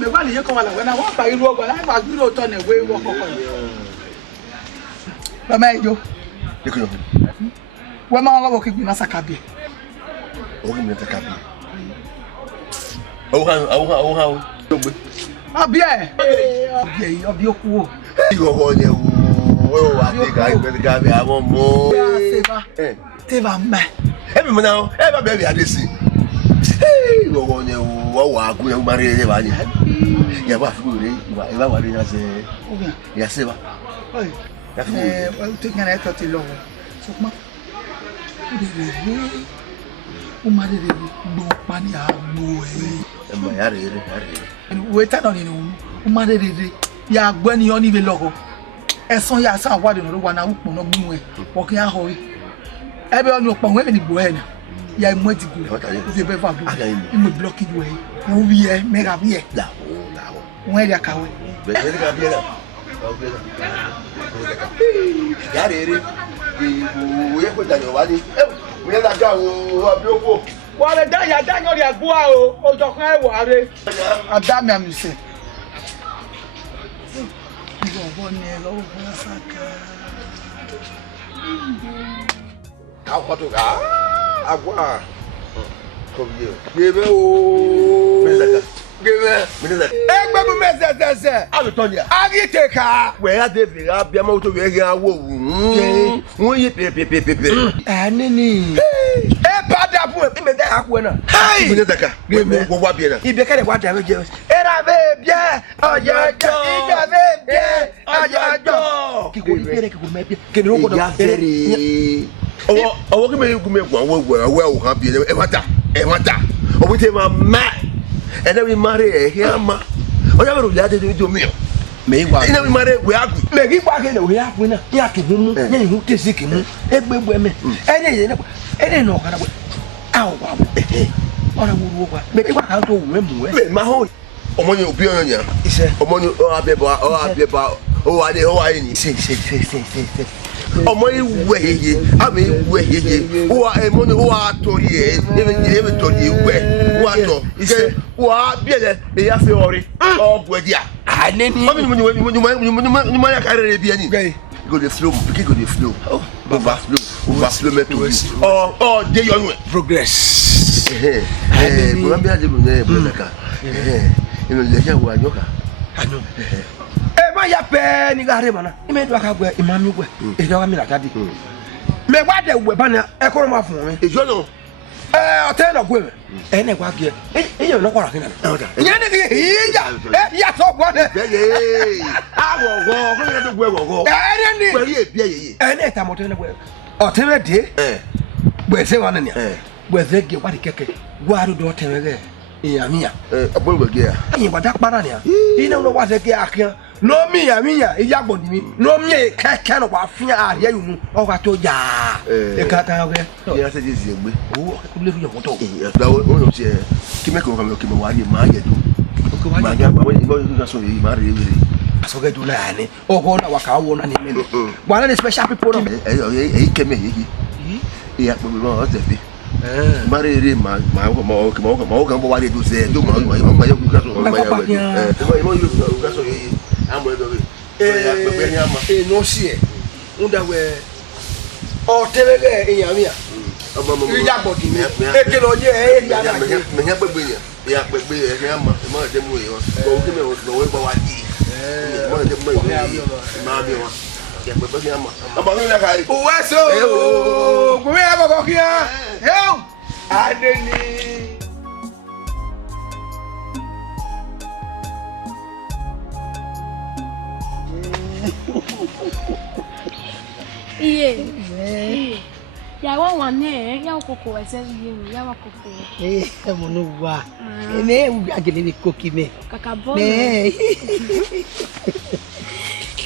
Me va ni ye ko wala we na wa pa iru ogo la fa gbiro to na we wo koko yi. Ba ma ejo. Dikuno. We ma wa wo ki gbi na sakabi. O ki mi ta kabi. O ha. Abi e. Abi oku o. Igo ni o wa te ka ibe ga bi awon mo. Ya seba. Teba ma. E bi mo na o. E ba be bi adesi. Igo ni o wa agun e mari e ba ni. Ya ba fi re, e ba wa re ya se. Ya seba. Ya fi. Wa te ngana to ti lo. Sokma. O mari re gbo pa ni agbo e. E ma ya re. We ta no ni no. O mari re ya gbo ni oni be logo. Ẹ̀sán ya sa wa de no wa na upo no gbu e. Wo ki aho e. Ebe oni opo we ni gbo e na. Ya imu ti go. O fi be fa bu. Imu block you e. Wo wi e mega bi e. Da. Wọ́n ẹ̀rí àkàwé. Bẹ́ẹ̀ ni ká bí ẹ̀ náà. Yàrá eré ìwòye kò dànyọ̀ wá ní. Wọ́n yẹn lájà wo abioko. Wọ́n lè dáyà dáyọ̀ rẹ̀ gbọ́ o, ọjọ́ kan ẹ̀ wà rẹ̀. Adámi àmì sẹ̀. Ìwọ̀nbọ̀n ni ẹ lọ́wọ́ fún Asaka. Káwọn kọ́tò ká àgbọ̀ à kò bí yẹ. Gbèbè ooo. Gbèbè. Ẹgbẹ́ mi mẹ́sẹ̀sẹ̀sẹ̀. Àbítọ́jà. Àgìtẹ̀ka. Wẹ̀yà David abiyamọ tó wẹ̀ yẹn awọ wù. Wọ́n yé pèpèpèpè. Ẹni ni. Ẹ padà fún ẹ. Ìmẹ̀ dẹ́ àkú ẹ̀ náà. Gbèbè dàkà. Gbèbè wọ́n wá bí ẹ̀ náà. Ibi kẹ́lẹ̀ wá dàbẹ̀ jẹ́. Ẹ̀rọ bẹ́ẹ̀ bíẹ́ ọ̀jọ̀jọ̀. Ìjà bẹ́ẹ̀ bíẹ́ ọ̀jọ̀jọ̀. Kíkò ìbéèrè kíkò mẹ́bí. Kìnìún kò dọ̀. Ìyá fẹ́rẹ̀. Ọwọ́ kí mi gún mi gùn àwọn ẹ̀wọ̀ hàn bí ẹ̀ má ta. Ọmọ tí ma má. Ẹ̀dá mi máa rẹ̀ ẹ̀hìn àmà. Ọjọ́ bẹ̀rẹ̀ òlìyá tètè tó mi ọ̀. Ẹ̀dá mi máa rẹ̀ wẹ̀ àgùn. Mẹ̀gí pàkẹ́ lẹ̀ wẹ̀ àgùn náà. Yà tó mú mú. Yẹ́n ìhun tẹ̀sí kì mú. Ẹgbẹ́ bu ẹ̀mẹ̀. Ẹ̀dẹ̀ nà ọ̀kadà wẹ̀. Àwọn wà wọ̀. Ọ̀rẹ́ wo wo wa. Mẹ̀gí pàkẹ́ tó wù ẹ̀ mú ẹ̀. Mẹ̀ máa hó. Ọmọ ni òbí ọ̀yàn yàn. Ọmọ ni Uwadiae ni. Ọmọ iwe yeye, àmì iwe yeye. Ọmọ ni Uwa tori ẹ̀. Ebe tori iwe. Uwa tọ̀. Uwa biẹ̀lẹ̀ eya fẹ́ ọrẹ. Ọ̀bù ẹ̀díà. Ànẹ́ni. Ọmọ ni mo yà kárí rẹ̀ bí ẹni. Go dey flow, pikin go dey flow. Overflow mẹ́tò yìí. Ọ̀ dé yọnu ẹ̀. Progress. Bọ̀dá bí adé mi náà bọ̀dá ká. Inú ilé ẹ̀jẹ̀ wo àyọ̀ká. Eba ya pe ni gare mana. Ime do aka gwe imami gwe. E do mi la tadi. Me wa de we bana e ko ma fun mi. Ejo no. O te no gwe me. E na gwa ge. E yo no kwara kina. Nya ni ge ya. Ya so gwa de. Awo go ko ni do gwe go. E ni. Pẹ̀lú ebi eyeye. E na ta mo te na gwe. O te re de. Gwe se wa na ni. Gwe ze ge wa de keke. Gwa ru do te re. Iyamiya. Abon gwe ge ya. Ayin wa da para ni a. Ina no wa se ge akan. No miya Iyeke Agbon mi no mi keke no wa fin are yunu o wa to ja e ka ta oge ya se ji egbe o le fi yo to e da o no se ki me ko me wa ni ma ye do ko wa ma ga ba we go you so yi ma re re so ge do na ni o ko na wa ka wo na ni me wa na the special people no e ke me yi e ya pe mi mo o te bi ma re re ma kan bo wa le do se do ma ye ku ka so ma ye mo you ka so yi no see unda we o telege Iyamiya Iyeke Agbon mi e ke lo je e ya na me nya gbegbe ya gbegbe e nya ma de mu yi o ke me o we gba wa di mo de mo yi ma bi wa ya gbegbe ya ma aba mi na kai o we so o gbe ya baba kiya yo adeni Iye. Yawa wane, yawa koko ese yemi, yawa koko. Mo no wa. Ene u agele ni koki me. Kaka bo.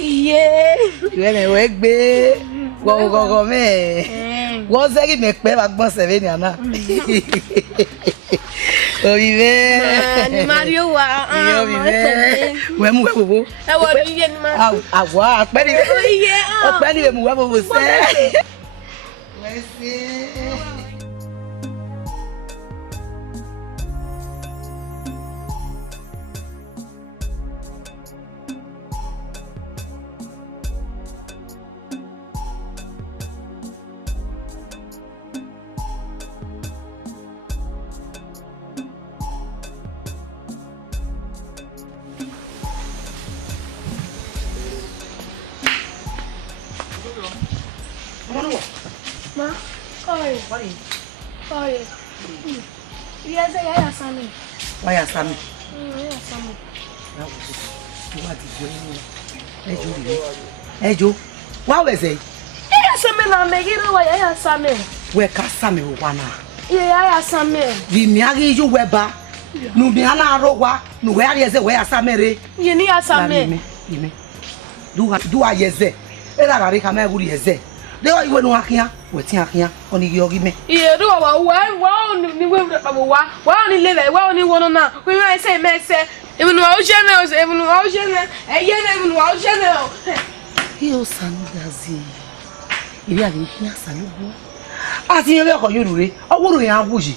Iye. Wele we gbe. Go me. Wo se ki me pe ba gbon se be ni ana. O vive. Ni Mario wa. Yo vive. We mu wo. E wo iye ni ma. Awa pe ni. Iye. O pe ni we mu wa bo se. Oye. Iya saya ya Sami. Why are Sammy? Ya Sami. Hey Joe, what was it? Iya Sami na megiro wa ya Sami. Where can Sammy wana? Iya ya Sami. Vi miagi ju weba. Nu bi ana rowa, nu we arieze we asamere. Ye ni ya Sami. Ime. Du ayeze. Era gari kama eguri eze. De o iwe nu akia, we tin akia, oni yogi me. Iye do wa ni we wa ni lele, wa ni wono na. We wa say me say, even wa o jene, even wa o jene. Eye na even wa o jene. Hiyo sangazi. Iri ali hia sanugo. Ati yebe ko yorure, owuru yan wuji.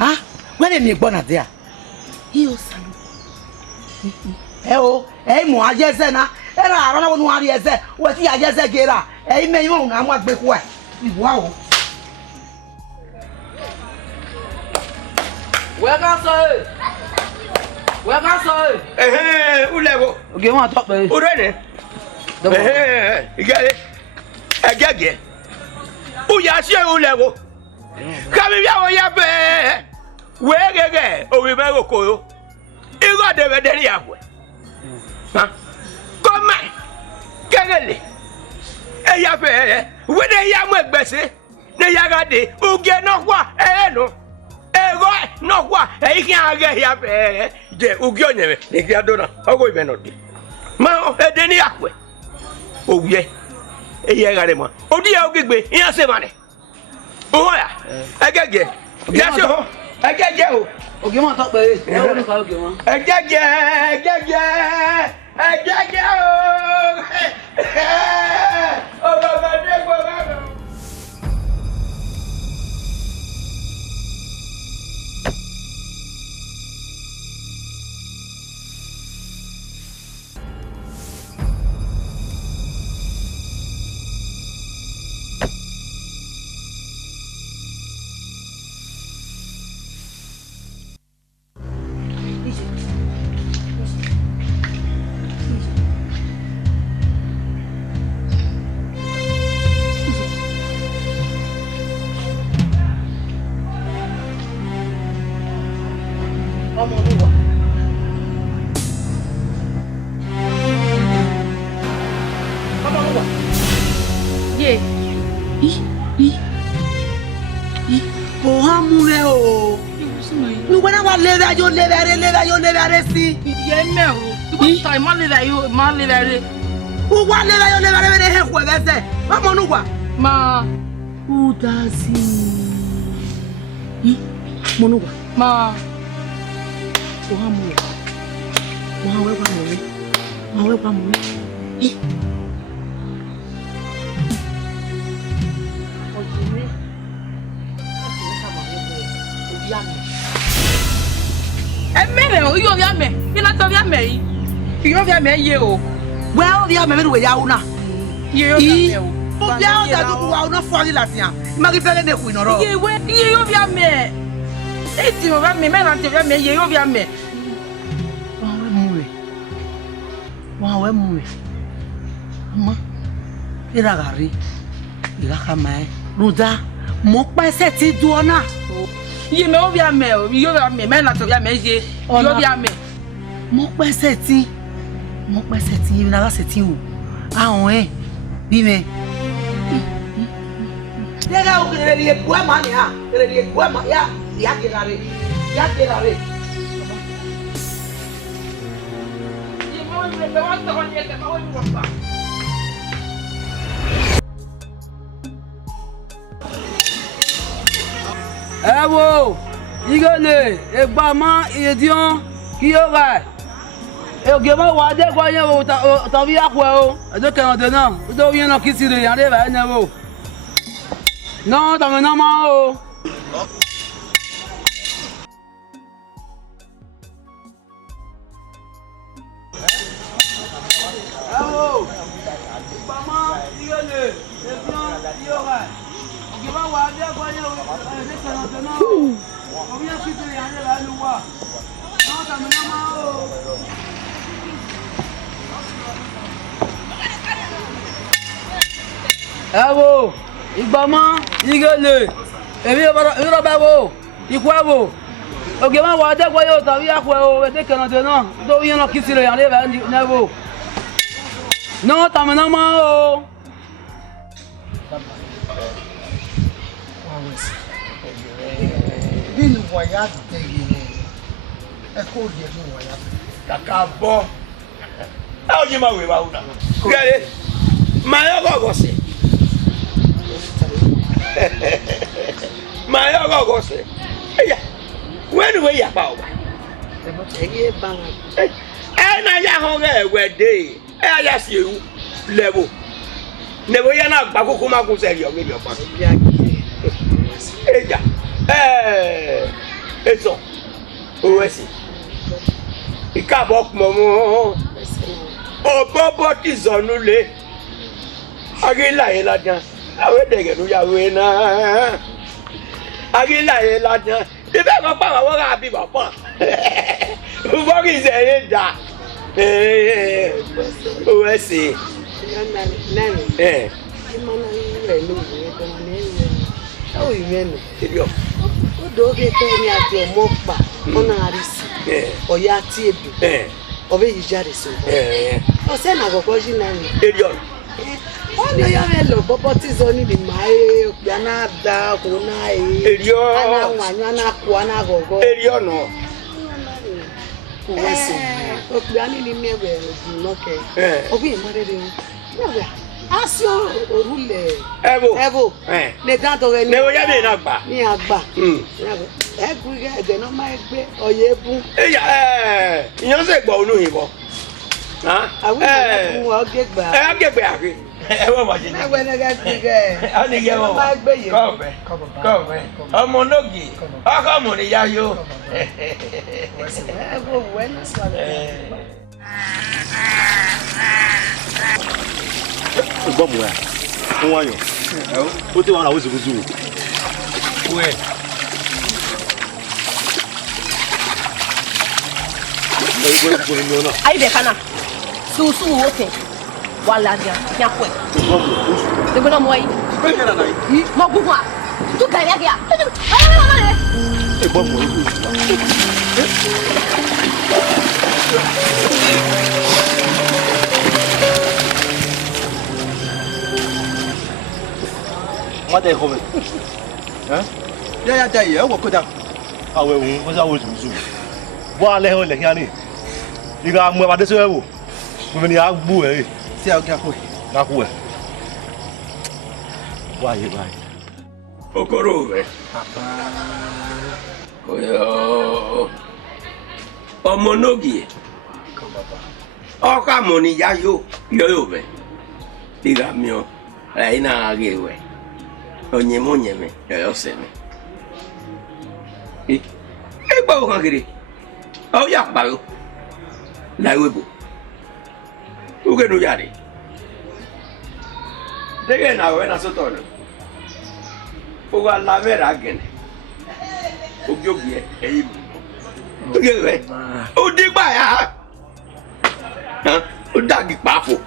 Ah, wele mi gbona there. Hiyo sanugo. Mo ajeze na. Era arana wonu ari eze, we ti ajeze gera. Me yon na mo gbe ku e. Iwa o. We ka so. Ulewo. Oge won to pe. Urene. Igere. Agege. Uya se ulewo. Kami bia wo ya be. We gege, o we be ko. Igo de be de ya ko. Ha? Come. Kegele. Eya fe. We de ya mo egbese. Ne ya ga de. Uge no kwa no. Ego no kwa. E ki age ya fe. Je uge onyeme. Ne ki adona. Ogo ibe no de. Ma e de ni akwe. Owie. Eye ga re mo. Odi ya ogegbe. Iya se mane. Oya. Agege. Ya se ho. Agege o. Oge won to pe. E wo ni ka oge won. Agege. O. O baba de go baba. Yo levere si. Ye me o. Tu ta ma levere. U wa levere he ko bese. Mama nu kwa. Ma Udazi. Monu kwa. Ma o ha mu. Ma we kwa mu. Ma we kwa mu. Emere o yo via me. Ina to via me yi. Yo via me ye o. Well, via me we ya una. Ye yo via me o. O via o da du wa una fo la tia. Ma ri fere ne ku inoro. Ye yo via me. Eti o via me na te via me ye yo via me. Wa we mu. Mama. Ira gari. Ira kama e. Ruda. Mo pa se ti du ona. Ye me o via me o. Yo via me na to via me ye. Yo via me. Mo pa se ti na ga se ti o. Ahun e. Bi me. Dega o kere ri eku ma ni ha. Kere ri eku ma ya. Ya kelare. Ya kelare. Ye mo me wa to ni ke ma o ni wa pa. Ewo, igele, egbama, idion, kiyoga. Ogema wa de kwa yen o ta bi akwe o. Edo kan de na, do yen na kisire yan de ba na wo. No, ta me na ma o. Ewo, egbama, igele, ebion, kiyoga. Ogema wa de kwa yen o de kan de na o. O bi kisire yan de ba nu wa. No, ta me na ma o. Ewo, igbama, igele, Èmi ò bá wo. Ikú àwò. Ògè máa wà jẹ́ pé yóò tàbí àpò ẹ̀ ẹ̀dẹ́ kẹ̀nàdé náà. Tó yẹn lọ kí sí rẹ̀ yàn lé rẹ̀ nẹ́wò. Náà tàmí náà máa o. Bí ni wọ̀nyá dé yìí ẹ kó yẹ ní wọ̀nyá. Kàkà bọ́. Ẹ ò yí máa wèé máa wù náà. Gẹ́gẹ́ máa yọ gọ́gọ́ sí. Máa yọ gọ́gọ́ sí. Ẹ̀yà wẹ́nu wẹ́ yà pa ọ̀gbà. Ẹ náà yà hàn ẹ̀wẹ̀ dé. Ẹ yà sí ewu lẹ́bù. Nebo yẹn náà gbà kókó máa kún sẹ́yìn ọ̀gbìn ọ̀pá. Ẹ̀yà ẹ̀sọ̀ owó ẹ̀sìn. Ìkàbọ̀ pọ̀ mọ́. Ọ̀bọ̀bọ̀ ti zọ̀nù lé. Agíláyé ládàá. Àwọn èdè ló yàwó náà. Agíláyé ládàá. Ibẹ̀ kan pa àwọn ọ̀rọ̀ àbí bàbá. Bọ́ọ̀kì ìṣẹ̀yẹ dà. Owó ẹ̀sìn. Oge tó ní àti ọmọ pa ọ̀nà àrísì ọ̀yà àti èbì ọ̀bẹ yìí jáde sọ̀rọ̀ ọ̀sẹ̀ náà kọ̀kọ́ sí náà ni. Wọ́n ní ọyọ́ rẹ̀ lọ bọ́bọ́ tí sọ níbi máa ẹ̀ òpè anáàdá kò náà ẹ̀ anáwọn àyàn anáàkó anáàgọ̀gọ́. Eri ọ̀nà. Kò wẹ́ sí òpè aníní mẹ́wẹ̀ ògùn lọ́kẹ́ ọ̀bí ìmọ̀rẹ́rẹ́ mẹ́wẹ̀ asi orulẹ̀ ẹ̀bù lè dáńtọ̀ rẹ̀ ní. Nebo yẹ́ mi náà gbà. Ní àgbà. Ẹ̀gbẹ́ ẹ̀dẹ̀ náà máa gbé ọ̀yẹ́ ebú. Ìyẹn ṣe gbọ́ olú yìnbọn. Àwọn ìgbà fún wọn gẹ́gbà. Ẹ gẹ́gbẹ́ àgbẹ̀. Ẹ wọ́n wá jẹ́ ní. Ẹgbẹ́ náà gẹ́gbẹ́. Ọ ní yẹ wọ́n wá. Kọ́ọ̀bẹ. Ọmọ ológi. Ọkọ mọ̀ ní yáyó. Ẹ wo wẹ́ náà sọ̀rọ̀. Gbọ́ mu ẹ̀ fún wáyọ̀ ó tí wọn àwọn ìsìnkú wò. Ayi bɛ kana susu wo tɛ wa lafiya ya kɔ ye dɛgbɛnɔ mɔ ye mɔ gun wa tu ka yɛ kɛ yan ẹ gbọ́ mọ̀ Mata é como? Hã? Já daí, eu vou cuidar. Ah, eu vou usar o zuzu. Vou ali olha aqui ani. Diga a mulher vai descer eu. Vou venir a bu aí. Se é o que a coi. Na rua. Vai. Okoro velho. Oyo. Ọmọ nogi. Ọkọ mo ni yayo. Yo velho. Diga mio. Aí na agewe. Onyeme yo seme. Gba o kan kiri. O ya pa yo. La webo. O ke no yare. Dege na we na soto no. O ga la vera gene. O gyogi e ibu. O ge we. O digba ya. O dagi pafo.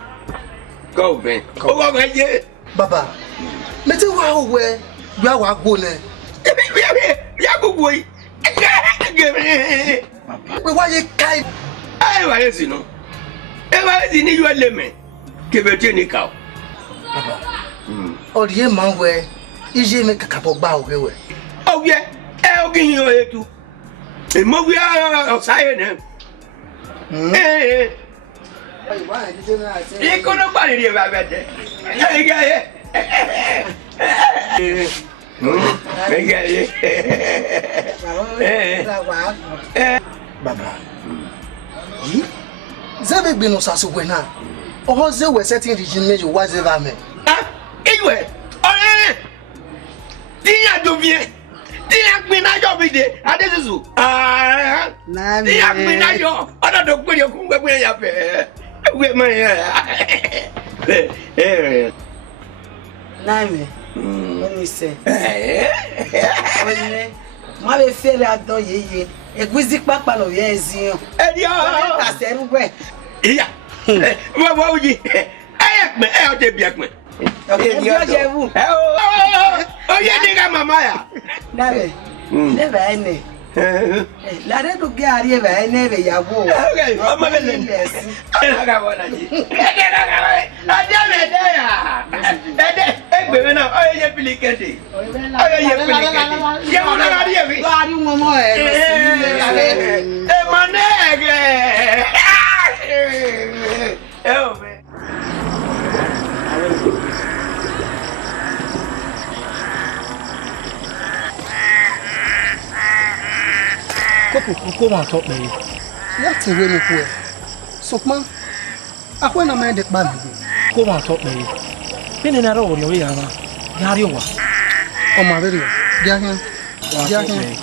Go ben. O go ben ye. Baba. Mete wa owe ya wa go le. Ya go go yi. Pe wa ye kai. Ai wa ye sino. E wa ye ni yo leme. Ke be te ni ka. Baba. Ori ma we ije me kakabo gba owe we. O ye o gi yin o etu. E mo wi o saye ne. Ai wa ni je na se. E ko no pa ni re ba be de. E ga ye. Baba. Zebe gbinu sasu gwe na. Oho ze we setting region meji wa ze ba me. Iwe. Ore. Tiya do bien. Tiya gbin na jo bi de. Adesusu. Na mi. Tiya gbin na jo. Odo do gbe yo kun gbe ya fe. Ewe ma ya. Naime. Let me say. Oye. Ma be fere adon yeye. Egwizi papa lo ye eziyan. Edio. Ta seru gbe. Iya. Wo yi. E pe e o te bi e pe. Okay, bi o je wu. Oh yeah, nigga mama ya. Nabe. Never any. La re do gari ebe never ya go. Okay, mama bele. Aga bona ji. Aja me de ya. Ede, egbe na o ye pilikete. O ye pilikete. Ye mo na ri ebi. Gari mo mo E manege. Oh man. Ko ma talk me. Ya ti we ni ko e. Sokman. Akwa na me de pa mi. Ko ma talk me. Bini na ro ni ya na. Ya ri wa. O ma re ri. Ya hen. Ya hen.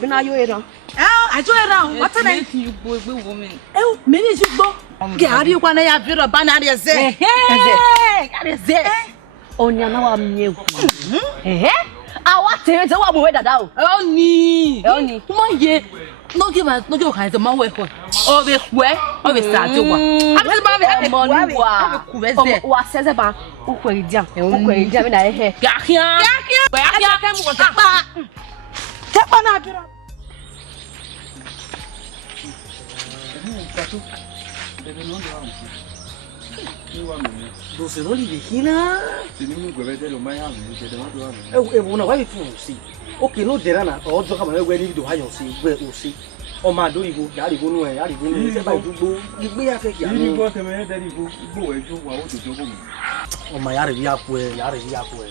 Bina yo era. Ajo era. What na you boy woman. Me ni jigbo. Gari kwa na ya viro bana de ze. Gari ze. Onya na wa mnye ku. Awa tere wa mo we dada o. Oni. Mo ye. No give kan se mo we ko. O be sa te wa. Abi ba be ku be ze. Wa seze ba. O kweri dia mi na he. Gahia kan mo ko pa. Te pa na biro. Doce no li hina. Sinimu gwebete lo maya me de ma do Una wa fu si. Okay no dera na o zo ka ma we ni do ha yo si we o si. O ma do igo ya ri go nu e ya ri go nu se ba idugbo igbe ya fe ki ya. Ni go te me de igo igbo we ju wa o to jogo mi. O ma ya ri ya ku e ya ri ya ku.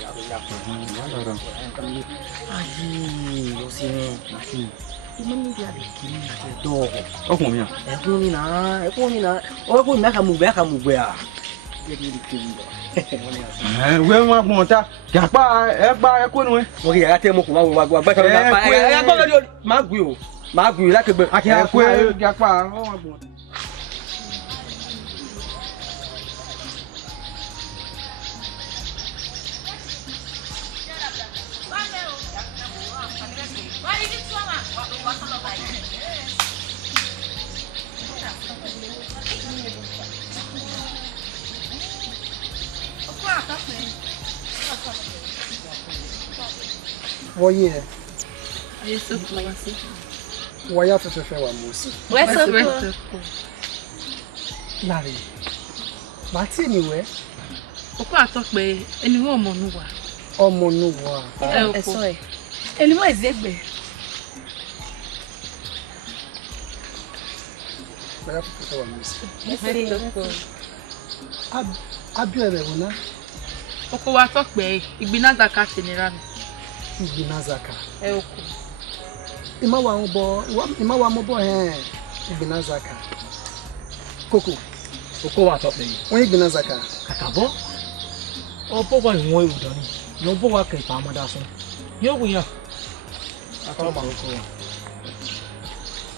Ayi o si ni na ki. Imani dia de ki ni na do. O ko mi ya. E ko ni na. O ko mi ka mu be a. We ma gbon ta japa e gba e ko nu e o ri ya te mo ko ma wo gba ta pa e gbo lo ma gbe o ma gbe la ke gbe e ko japa o ma gbon Voyez. Yesu kwasi. Waya fefe wa musi. Weso. Lari. Mati ni we. Oko atope eni wo mo nu wa. Ọmọ nu wa. Eso e. Eni mo ezegbe. Waya fefe wa musi. Yesu. Abi ere wona. Oko wa tope igbinaza ka tinira mi. Igbinazaka. Oko. Ima wa mo bo Igbinazaka. Koko. Oko wa tope. Won Igbinazaka. Akabo. Opo wa won ewu dani. Yo bo wa ke pa amada so. Yo wu ya. Akoma oko.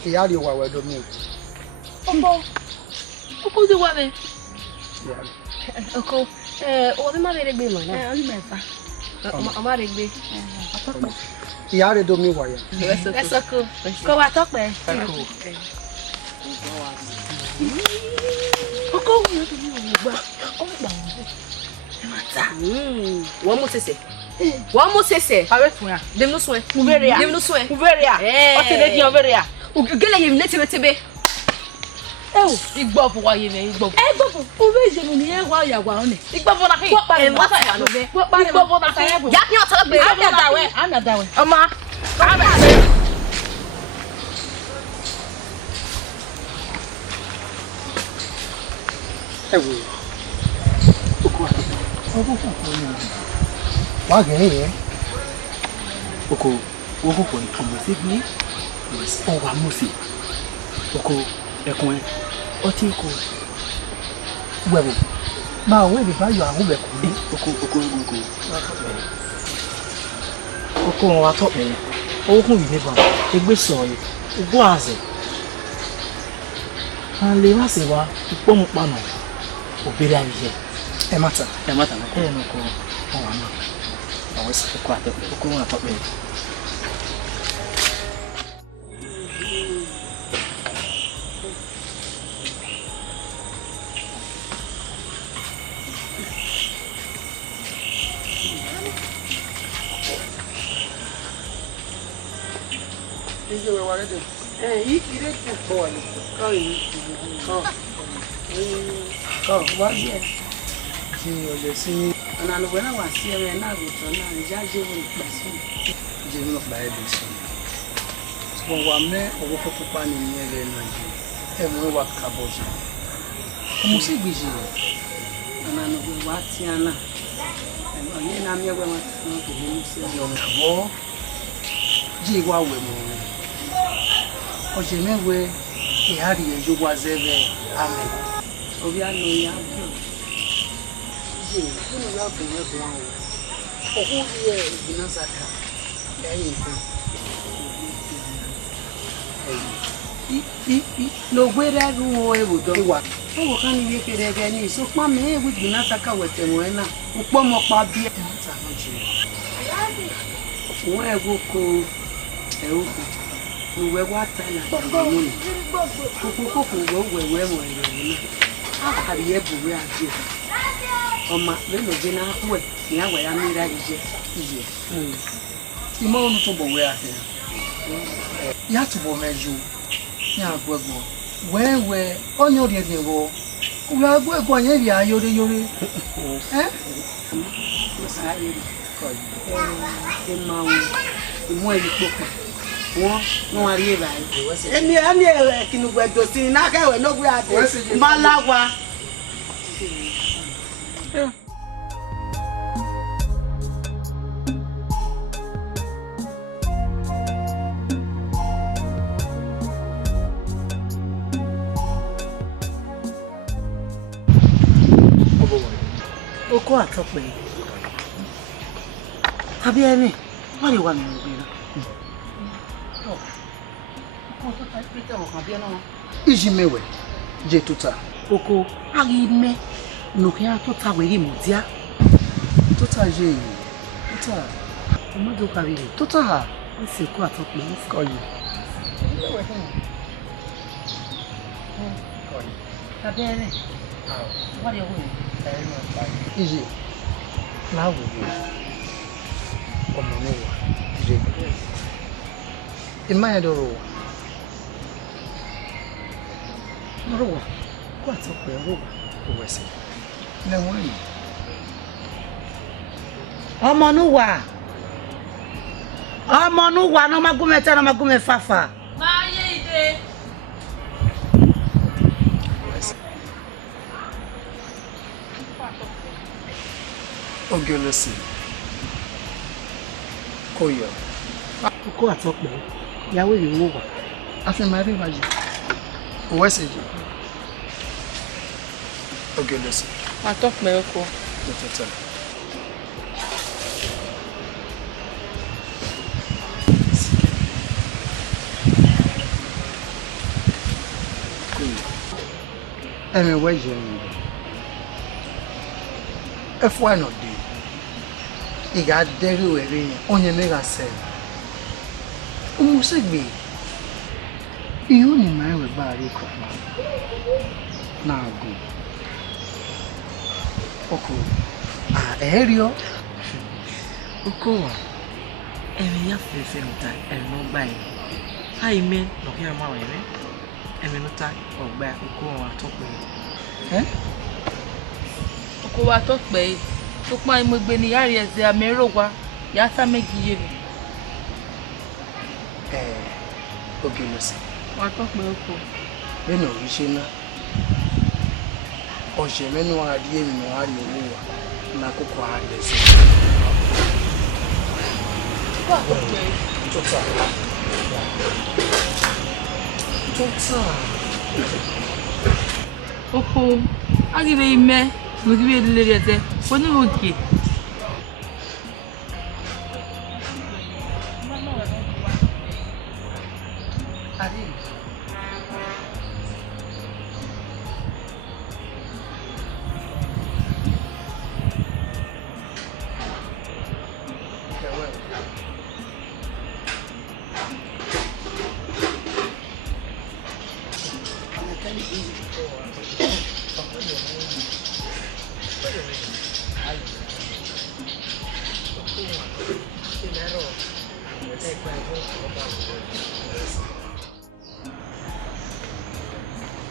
Iya ri wa we do mi. Oko de wa me. Ya. Oko o bi ma be gbe mo na. O ni mefa. Ama re gbe. Iya re do mi wa ya. Weso ko wa tope. Oko wo yo to mi wo gba. O gba wo. Mata. Wa mo sese. Awe fun ya. Dem no so e. Uveria. O te le di overia. Gele ye mi tebe. Igbo fun wa ye me igbo. Egbo o be je mi e wa ya wa oni. Igbo fun na ki. Igbo fun na ki. Ya ki o tele gbe. Ana dawe. Oma. Ewo. Wa ge ye. Oko wo ko ni mo se gbe. O wa mo se. Oko ekun e. O ti ko. Wewo. Ma o we bi ba yo ahun be ko de. Oko wa tope. O kun wi ni ba. Egbe so yi. Ugo aze. An le ma se wa. Ipo mu pa no. Obere aye. E mata na ko no ko. O wa na. O se ko ate. Oko wa tope. Is it what it is? He didn't boy. What here? You see, and I know when I was here and I was on and judging with person. Jimmy of Bible. So, one man or what for pan in near Nigeria. Everyone what caboose. Almost a vision. And I know what Tiana. And I'm here when I say, oh, Jiwa women. Ojemewe ihari ejo wazebe amen. Obi ano ya bu. Je, kunu ya bu me bu an. Ohu ye binazaka. Yayin ko. No gwera ruwo ebudo wa. Owo kan ni kere ge ni so pa me ewu binazaka wetemo na. Upo mo pa bi e ta no je. Won ego ko ewu ko. We what time? Kuku go where we are here, we are here. On my little dinner, where I am here. The moment to we are here. You have to go measure. Yeah, go. Where on your dear go? We are going here, Yori. Eh? In my wọ́n rí ẹ̀bà yìí. Ẹni ẹ̀rẹ̀ kìnnìún ẹ̀dọ̀ sí iná kẹwẹ̀ ló gbé àdé bá láwa. Oko àtọ́pẹ́ tàbí ẹni wọ́n lè wà nínú ìgbéra. Iji mewe je tuta oko ari me no kia tuta weri mudia tuta je tuta omodo kari tuta ha ise ko atope ko yi tabere what are you doing iji na wo omo wa je imaya doro Rowa, quanto foi Rowa? Ou esse? Não é. Ọmọ nu wa no magume ta no magume fafa. Ma ye ide. Ogolesi. Koyo. Ko atope. Yawo yi wo wa. Afi mari baji. Owese ji. Ogolesi. Atope oko. Totota. Emi weje ni. Efwa no de. Iga deri were yen. Onye mega se. Umusegbe. Iyo ni mai we ba ri ko. Na go. Oko. Erio. Oko. Emi ya fefe nta eno gba yi. Ai me no ki ama we re. Emi no ta ogba oko wa tope. Oko wa tope. To pa mo gbe ni yari eze amero wa. Ya sa meji yebe. Ogolosi. Wa tope oko. Be no ri se na. Oje menu ari emi no ari owo wa. Na koko ari ese. Wa tope. Tota. Oko. Agibe ime. Mo gibe lele ete. Oni oge.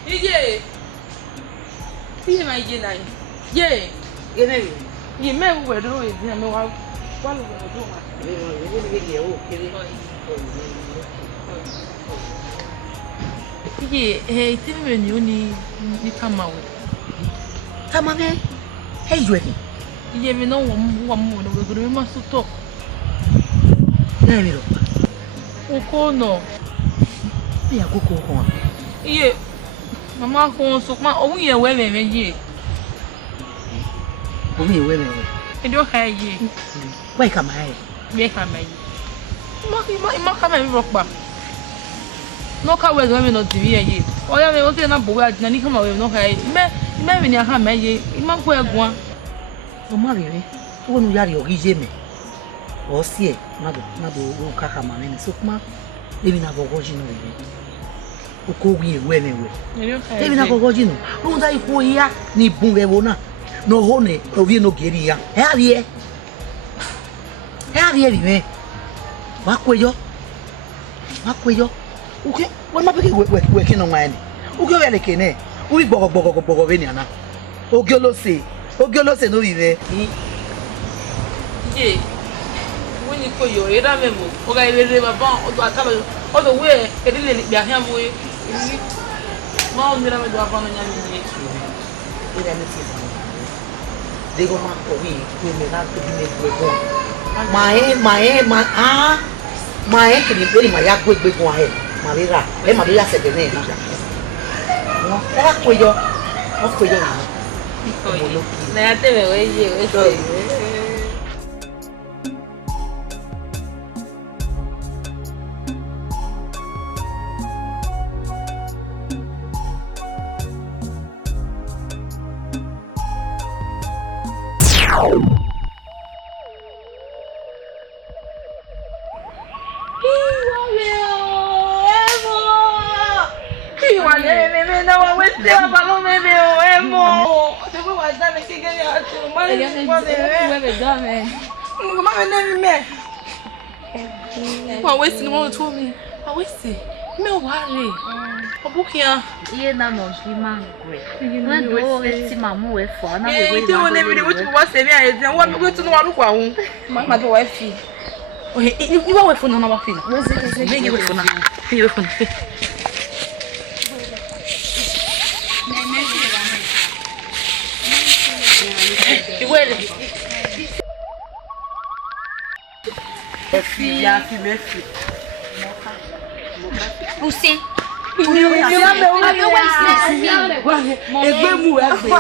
Ije. Ije ma ije na. Ye. Gene. Ye me we do e dia me wa lo do ma. Ije ti me ni kama we. Kama me. Hey you again. Ije me no wo mo no we go ma so to. Na mi ro. Oko no. Mi akoko ko. Ije mama ko so ma o ye we me ye. O mi we me. E do ha ye. Why kama ai? Me kama ye. Ma kama mi rock ba. No ka we go me no TV ye. O ya me o te na bo we na ni kama we no ha ye. Me ni aha me ye. Ma ko egun. O ma bere. O nu yari orije me. O si e na do o kaka ma me so kuma ebi na gogo jino we. O ko wi ewe me we. Ebi na gogo jino. O nda iku ya ni bun we wo na. No hone o vi no geri ya. E avie. E avie bi me. Wa kwejo. Uke, wa ma peke we kino ngani. Uke we le kene. Ubi bogo be ni ana. Oge lo se no vive. Ye. Woni ko yo era memo. O ga ire baba o do atalo. O do we e dile bi ahia mo e. Ma o mira me do afano nya ni. Ira me ti. Digo ma o vi que me na to bine gbego. Ma e que ni peri ma ya gbego ahe. Ma rira, e ma rira se bene na. No, era cuello. O cuello na. Na ya te me we ye, we se. Wa wesi ni mo to mi. Wa wesi. Me worry. Obukia. Ye na no shi mangwe. Na do we ti mamu we fo na we we. Ti won every which was say me aye. Wa me go to no wa lukwa hu. Ma do wa fi. Ohe, you wa we fo no na wa fi. We se me we fo na. Me we fo na. Iwele. Efi ya fi mefi. Pusi. Egbe mu egbe.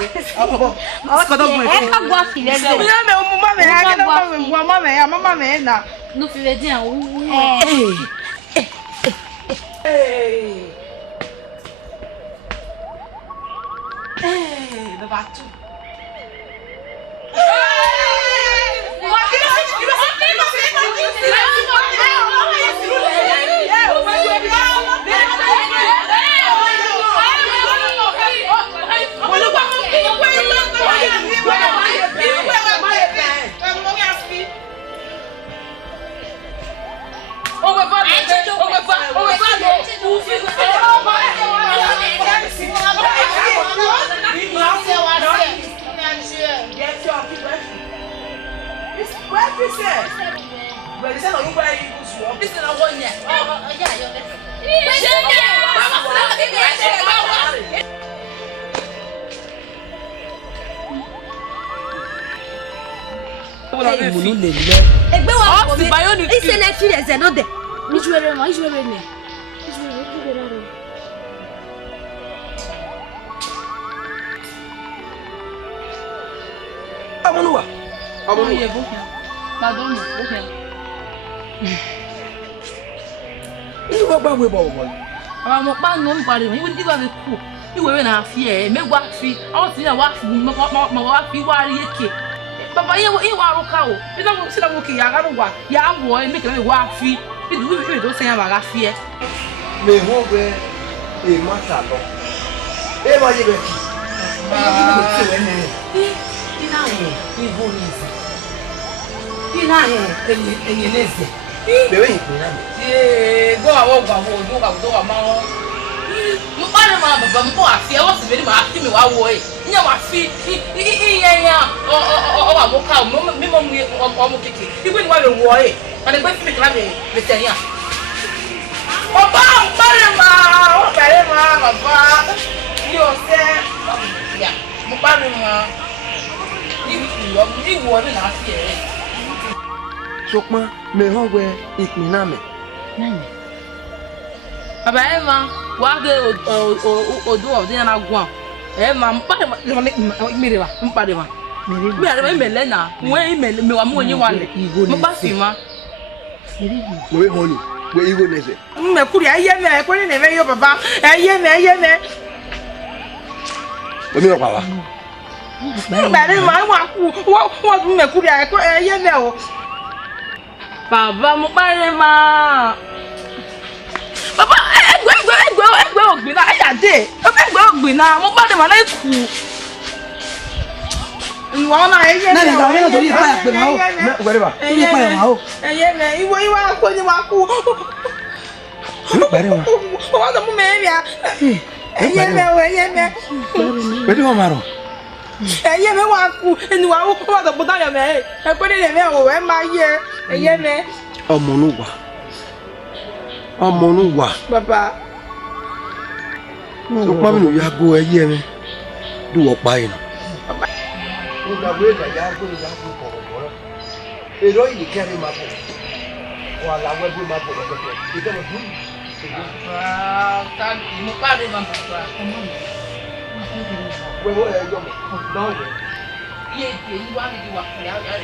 Akodo mu egbe. E ka gwa fi le. Mi na me o mama me na ke na me mama me ya mama me na. No fi le din a wu. The batu. Egbe wa ko mi. Ise na fi eze no de. Mi juere mo, juere me. Amonuwa. Ye bokia. Pardon me, bokia. Ni wo gba we bo. Àwọn mo pa no npari mi, di ba me ku. Iwe na afi e, megwa fi. Awo ti na wa fi, ma wa fi wa ri eke. Baba ye wo iwa ruka o. Bi na mo si na mo ki ya ga wa. Ya wo e me ke me wa fi. Bi du do sen ya ba ga fi e. Me ho be e mata lo. E ma ye be ki. Ina he, iho ni zi. Ina he, enye neze. Bebe ikuna me. Go awo do ma. Mo pa ni ma baba mo afi e wo se be ni ma afi mi wa wo e. Nya wa fi iya o wa mo ka mo mi mo mo keke. Ibu ni wa le wo e. Ma de gbe fi mi kla me tenya. Baba pa ni ma, o pa ni ma baba. Ni o se ya. Mo pa ni ma. Ni wo ni na fi e. Sokma me hongwe ikuna me. Baba Emma, wa ge odu of dey na gwan. Emma, mpade mi wa. Mi are me le na. Me wa mu onye wa le. Mo ba fi ma. We honi, we igo nese. Me kuri aye me, ko ni me yo baba. Aye me. Omi o pa wa. Bari ma wa ku, wo me kuri aye me o. Baba mo pare ma. Baba egbe ogbin na aya de. Egbe ogbin na mo pare ma na iku. Nwa na eye Na ga we do ri pa ya pe ma o. Gbere ba. Ri pa ya ma o. Eye me, iwo ko ni wa ku. Gbere wa. Wa do mu me ya. Eye me. Gbere wa maro. Eye me wa ku, eni wa do boda ya me. E pe ni me o we ma ye. Eye me. Ọmọ nu wa. Baba. So pa mi no ya go eye me. Du wo pa yin. O ga we da ya go ko ko. E ro yi kere ma bo. Wa la we bu ma bo ko ko. E ko mo du. Ta mo pare ma baba. We wo e yo mo. No we. Ye yi wa ni wa ya ya.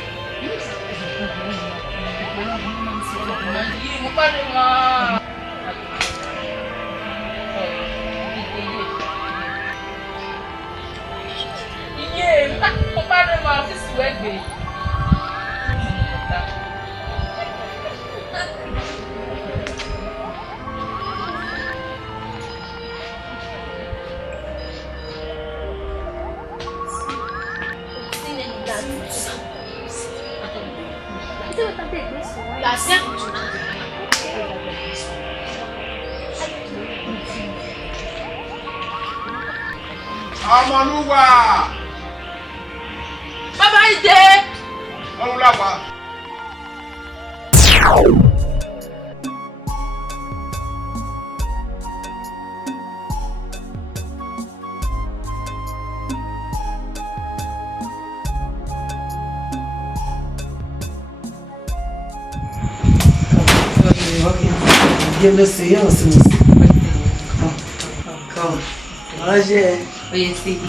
Mo pare ma. Iye, mo pare ma fi suegbe. Amanuwa. Baba ide. Olulawa. Dieu le Seigneur, c'est mon Come. Roger. Oye, sí.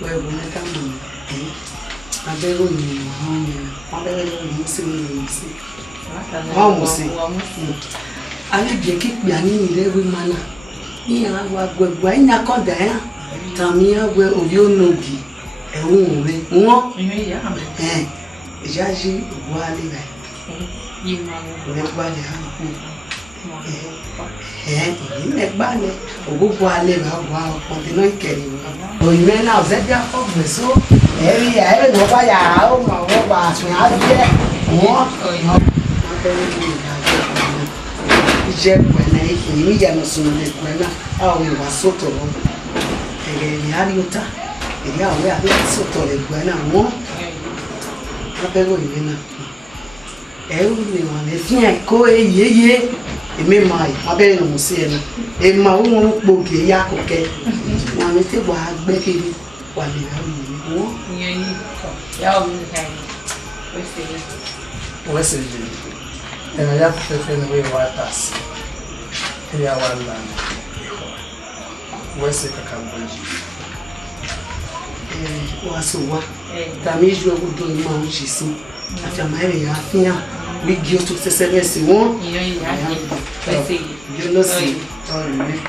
Well, when I come on, I beg you, I beg you, see. Vamos, ali bien qui bien ni ile we mana. Ni awa gbegbe nya ko da ya. Tami awe oyo nogi. Ehun re. Won. Jaji wa le ba. Le gba le ha. Ni gba le. Ogogo ale ba wa continue ikeri. Oyin na ze dia ko gbeso. Eri ya e no ba ya o ma wo ba sun a je. Won. Je pẹ̀lẹ́ ìní ìyànà sọ̀rọ̀ lè pẹ̀lá àwọn ìwà sọ́tọ̀ wọn ẹ̀rẹ̀ ìrìn àríọ́ta èdè àwọn àbẹ́ sọ́tọ̀ lè pẹ̀lá wọn lábẹ́rọ̀ ìwé náà ẹ̀rù ni wọn lè fi hàn kó eyeye èmi máa ìpábẹ́rẹ́ ìrìn sí ẹnu èmi máa wọn gbòógì ẹ̀yà kọ̀kẹ́ wọn ní tí wàá gbẹ́kẹ̀lé wà lè rà mí wọn. Wọ́n sì lè ẹ̀rọ ya fẹ́fẹ́ ní wíwá àtàsí ẹ̀yà wà lánà wọ́n sì kàkà gbọ́jì. Wàá sọ wá tàbí ìjú ẹgbẹ́ tó máa ń ṣe sí àfihàn ẹ̀rẹ̀ yà á fihàn wíjì ó tó ṣẹṣẹ bẹ́ẹ̀ sí wọ́n. Ìyọ́ lọ sí ọ̀rọ̀ rẹ̀.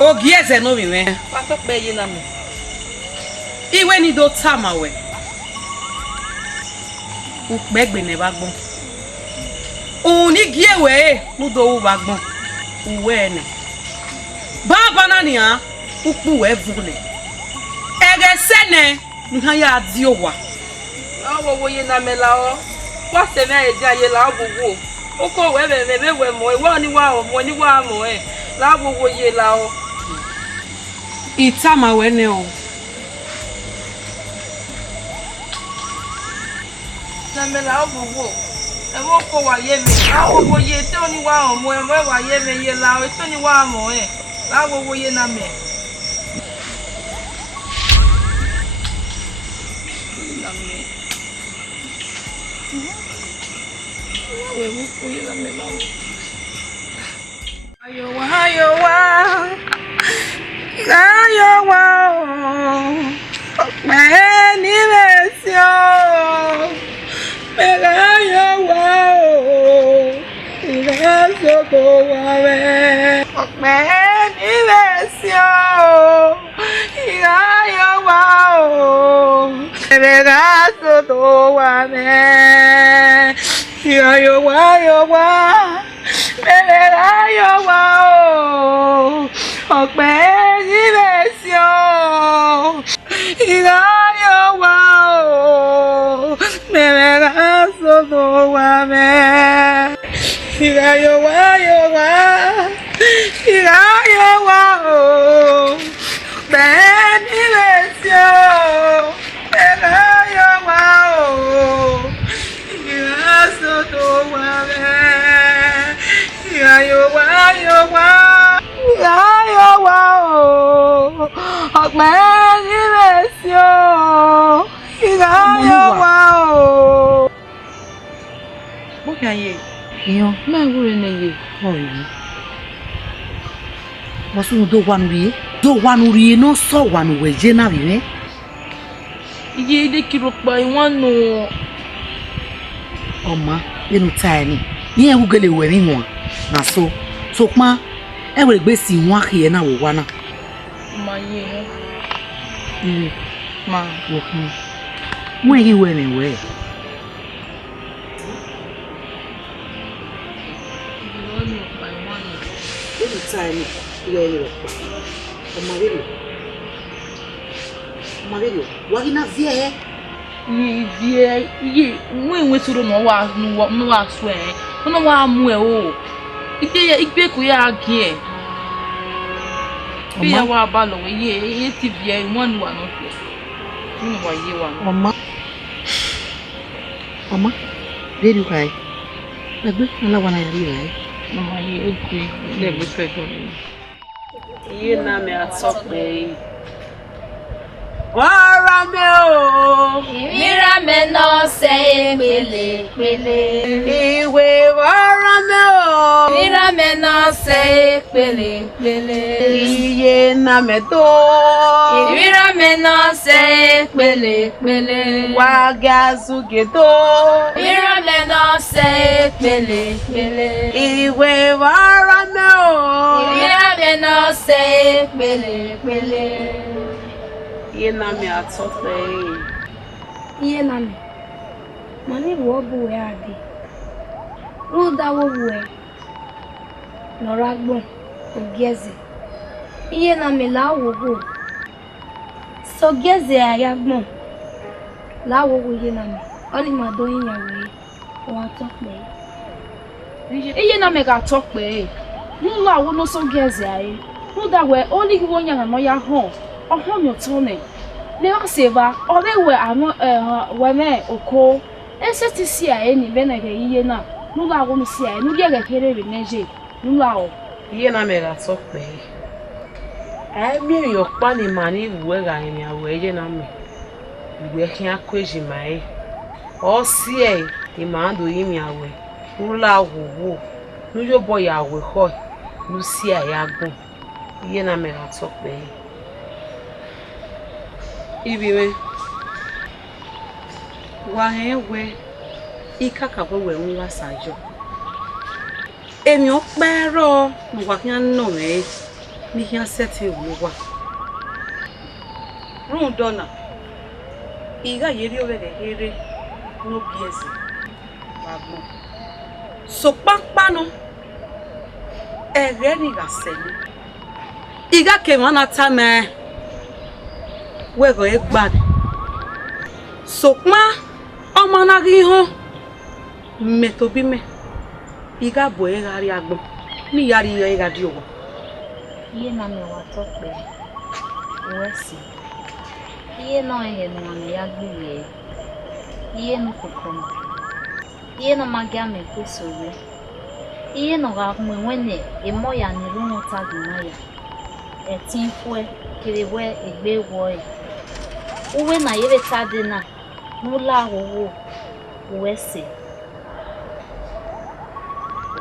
Ogi eze no mi me. Wa to pe yi na mi. Iwe ni do tama we. U gbegbe ne ba gbon. U ni gi ewe nu do u ba gbon. Uwe ne. Baba nani ha ukpu evune. Ege sene nha ya adiowa. Awo wo ye na mela o. Wa se me e dia ye la gugu. Oko we we mo e wa ni wa mo e. La wo ye la o. Itama wene o. Na mela gugu. E wo ko wa ye me. Awo wo ye te oni wa mo e mo wa ye me ye la o te oni wa mo e. La wo ye na me. Ayowa, meni mesio, ayowa, ireso kowawe, meni mesio, ayowa, ireso kowawe, ayowa. Ayowa o, ọpẹ́ níbẹ̀sí o. Ayowa o, mẹ̀rẹ̀rẹ̀ sọ̀tọ̀ wà mẹ́. Ayowa o, ọpẹ́ níbẹ̀sí o. Ayowa o, mẹ̀rẹ̀rẹ̀ sọ̀tọ̀ wà mẹ́. Ayowa o, ọpẹ́ níbẹ̀sí o. Ayowa o. Bóyá ye. Iyo, mewure ne ye. Oyi. Bosu do wanu rie no so wanu weje na bi me. Iye de kiro pa iwan no. Oma, enu tani. Ni e gugele we mi won. Na so pa e were gbe si won akie na wo wa na. Ma ye. Ma wo kan. Mo yi we mi we. Enu tani ye ni pa. Oma relo. Wa na vie. Ni vie iye mo enwe soro no wa so e. Ono wa mu e o. Igbe ko ya agi e. Bi ya wa ba lo ye ti vie won wa no fe. Ni wa ye wa no. Oma. Dedi kai. Legbe ala wana ya ri ai. Mama ye eku legbe fe ko. Iye na me atokpe. Wara me o. Ìríra me no se pele. Iwe wara me o. Ìríra me no se pele. Iye na me to. Ìríra me no se pele. Wa gazuge to. Ìríra me no se pele. Iwe wara me o. Ìríra me no se pele. Iye na me atokpe. Iye na me. Mani wo bu e ade. Ru da wo bu e. Nora Agbon ogeze. Iye na me la wo go. So geze Agbon. La wo go iye na me. Oni ma do yin yawe. O atokpe. Iye na me ga atokpe. Nu la wo no so geze aye. Nu da we only wo nya no ya ho. Ohun yo tone. Le wa seva, ore we anu we me oko. Ese si aye ni be na ge iye na. Nu la wo no si aye, nu ge ge kere be neje. Nu la o. Iye na me ga atokpe. Mi yo pa ni mani we ga ni awe iye na me. Iwe kin akweji mai. O si e ni ma do yi mi awe. Nu la wo. Nu yo boy awe ho. Nu si aye Agbon. Iye na me ga atokpe. Ibiwe wa hewe ikaka we nwa sajo emi o pero mo wa kan no me mi kan seti wo wa run dona iga yeri o be here no biese Agbon so papa no ere ni ga seni Iga ke mana tame. We go egbad. Sokma omana gi ho. Metobi me. Iga boye gari agbon. Ni yari yo iga di owo. Iye na me wa tope. Wesi. Iye no ehe no ame ya gbiwe. Iye no kokomo. Iye no magia me kwesore. Iye no ga mwenwene emo ya ni rumo tagina ya. Etinfwe kiriwe egbe wo. Uwe na yebe tadina. Nula wo. Wesi.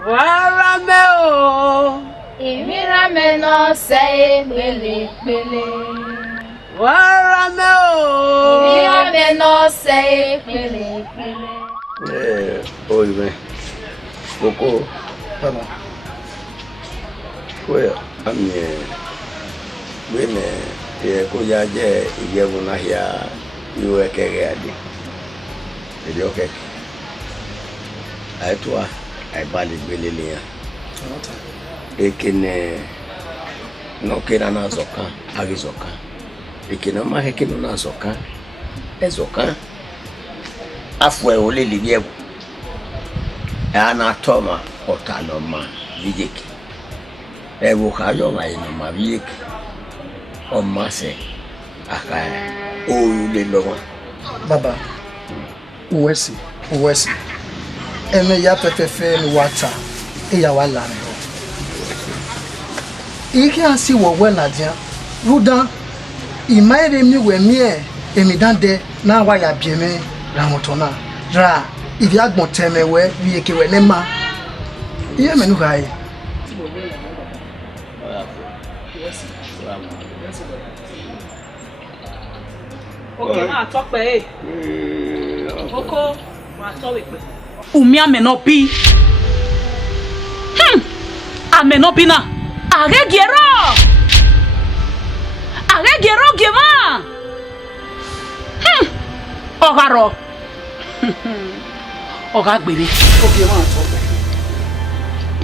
Warame o. Ìmírame náà ṣe pẹ̀lẹ́pẹ̀lẹ́. Warame o. Ìmírame náà ṣe pẹ̀lẹ́pẹ̀lẹ́. Oye, Boko. Pardon. Well, when Koya Yevuna here, you were carried. Okay. I told I bali Belilia. Ekene no kena na zoka agizoka ekena ma hekeno na zoka ezoka afwe ole libiebu ana toma otaloma vijeki ebu kayo ma ina ma vijeki o mase aka o le lowa Baba uwesi eme ya pepefe ni wata e ya wala ni Ike asi wo we na dia rudan imaire mi we mi emi dande na wa ya bieme ra motona ra ivi agbon teme we bi eke we nema iye menu gai Okay, ma talk pe Oko ma talk we pe Umi ameno bi ameno bi na Arreguero gema. Ogaro. Oga gbere. Okay ma to.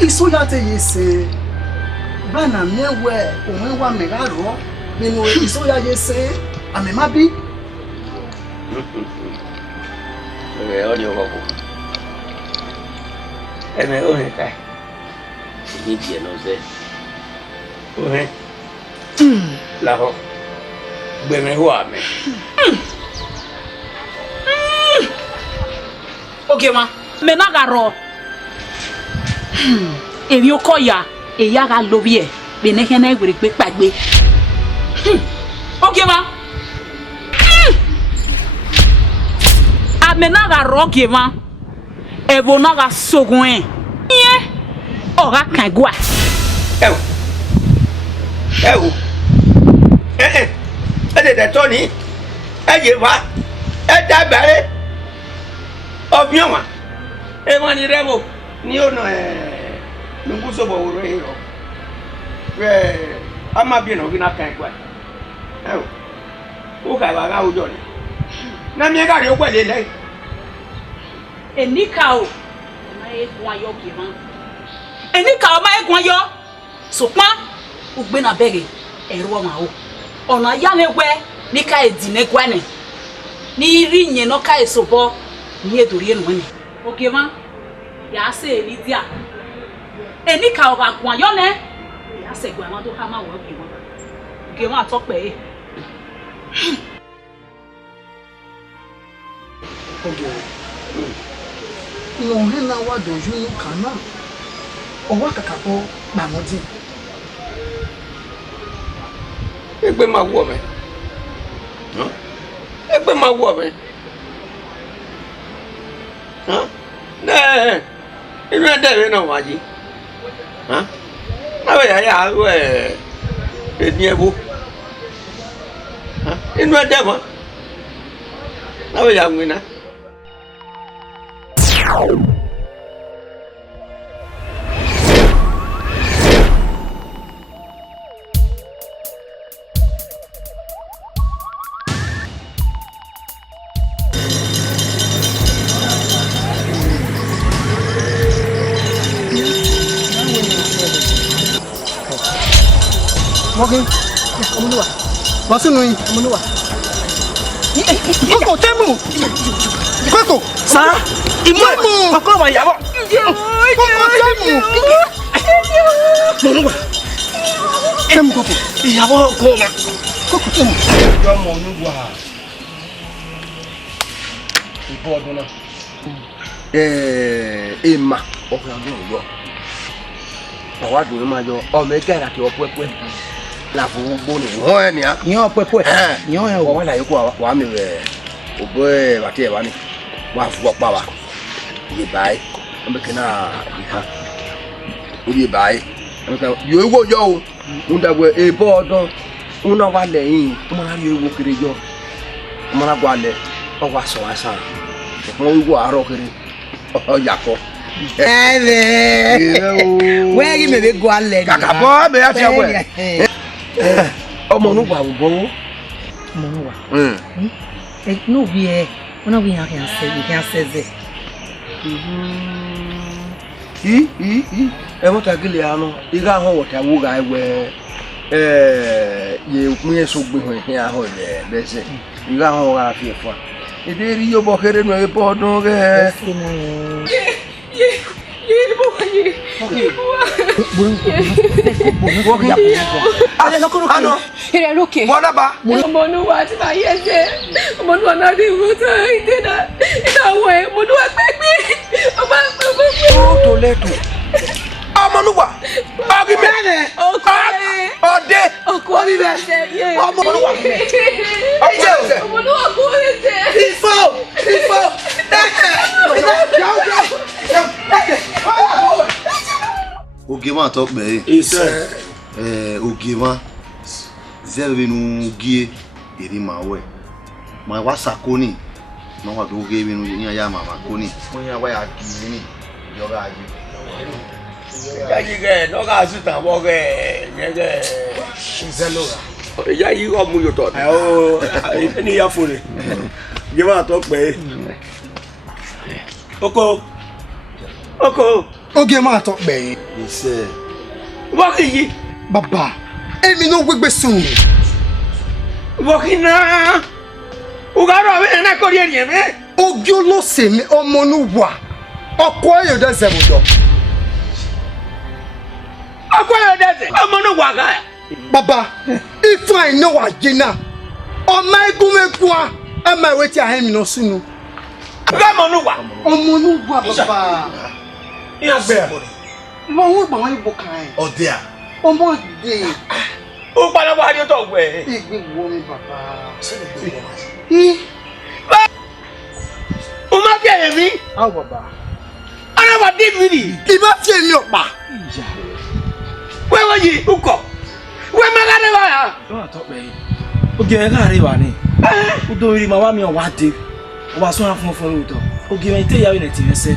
Iso ya te yese. Bana mewe ohun wa me ga ro. Nínú iso ya yese ame ma bi. Audio bako. Eme ohe kai. Ni bien no sé. Ohe. La ho. Gbeme ho ame. Okay ma, me na ga ro. Ebi okoya, eya ga lobi e. Be ne kene gbere pe pagbe. Okay ma. Ame na ga ro ke ma. Ebo na ga sogun e. Ye. Ora kan gwa. Ewu. De Tony. Ejeva. Edabare. Obioma. Emani rebo. Ni ono nunguso bo woro hero. Ama bi no gina kan gwa. Ewu. O ka ba ga ujo ni. Na mi ga ri o pele le. Enika o. Ma egun ayo ki ma. Enika o ma egun ayo. Sopa ugbe na bege ero ma o. Ona ya megwe ni ka edine gwane. Ni ri yen no ka esobo ni edori enu ni. Okay ma. Ya se Lydia. Enika o ga gun ayo ne. Ya se gwa ma to ka ma wo bi mo. Okay ma to pe. Okay. No he na wa doju nu kana. Owa kakabo mamodi. Egbe ma wo me. Egbe ma wo me. Ne. Inu ede na waji. Na we ya we eni ebo. Inu ede mo. Na we ya nwina. Walking. Omunuwa. Wasunui. Omunuwa. Koko temu. Koko. Sa. Imu. Koko ma yabo. Koko temu. Omunuwa. Temu koko. Yabo koma. Koko temu. Yo mo Onuwa. Ibo ọdún náà. Ema ọkùnrin ọdún yọ. Ọwọ́ àdùn máa yọ ọmọ ẹgbẹ́ ìràkì ọpẹ́pẹ́. Láàfin gbogbo ni wọ́n ẹ̀ ní á. Yan ọpẹ́pẹ́. Yan ẹ̀ wò. Wọ́n láyé kó wà mí rẹ̀ òbó ẹ̀ bàtí ẹ̀ wá ní. Wọ́n á fúwọ́ pa wa. Iye báyìí. Wọ́n bẹ̀ kí náà ìhà. Iye báyìí. Yóò wó yọ o. Ń dàgbẹ́ èbọ̀ ọdún. Ń náà wà lẹ́yìn. Wọ́n máa yọ ewu kiri yọ. Wọ́n máa gbọ́ alẹ́. Wọ́n wá sọ wá sàn. Wọ́n wíwọ́ àárọ̀ kiri. Ọ̀yàkọ́. Where you may be go already. Kakabo be ati awo. Ọmọ nu gba wo. Ọmọ nu wa. No be e. Ona we yan kan say, we can say ze. E mo tagile ano. Iga ho wota wo ga we. Ye kunye so gbe ho hin aho le be se. Iga ho ga fi fo. Ede ri yo bo kere no e bo don ge. Ogema top be. Ogema. Zerve nu gie eri mawe. Ma wasakoni. Ma wa do ge binu nya ya mama koni. Mo nya wa ya gi ni. Yo ga ji. Ya yi ge no ga su ta bo ge nye ge. Zelo. Ya yi o mu yo to. O ni ya fore. Ogema top be. Oko. Ogema top be. Ise. What yi? Baba. Emi no gbegbe sun. Wokina. Ugaro be na ko ri eri me. Ogyo lo se mi ọmọ nu wa. Oko ayo de zebodo. Oko ayo de ze. Ọmọ nu wa ga. Baba, if I know agina. Ọmọ egumeku a, ama weti ahem no sunu. Ọmọ nu wa. Ọmọ nu wa baba. Iya gbe. Mo won gba wọn ibo kan. Ode a. Ọmọ de. O pa na wa ri to gbe. Igbe wo mi baba. O ma fi eye mi. Aw baba. Ana wa di mi ni. Iba fi emi opa. We wo yi uko. We ma ga le wa ya. Don't talk me. Oge ga ri wa ni. O do ri ma wa mi o wa de. O wa so an fun fun to. Oge me te ya we na ti ese.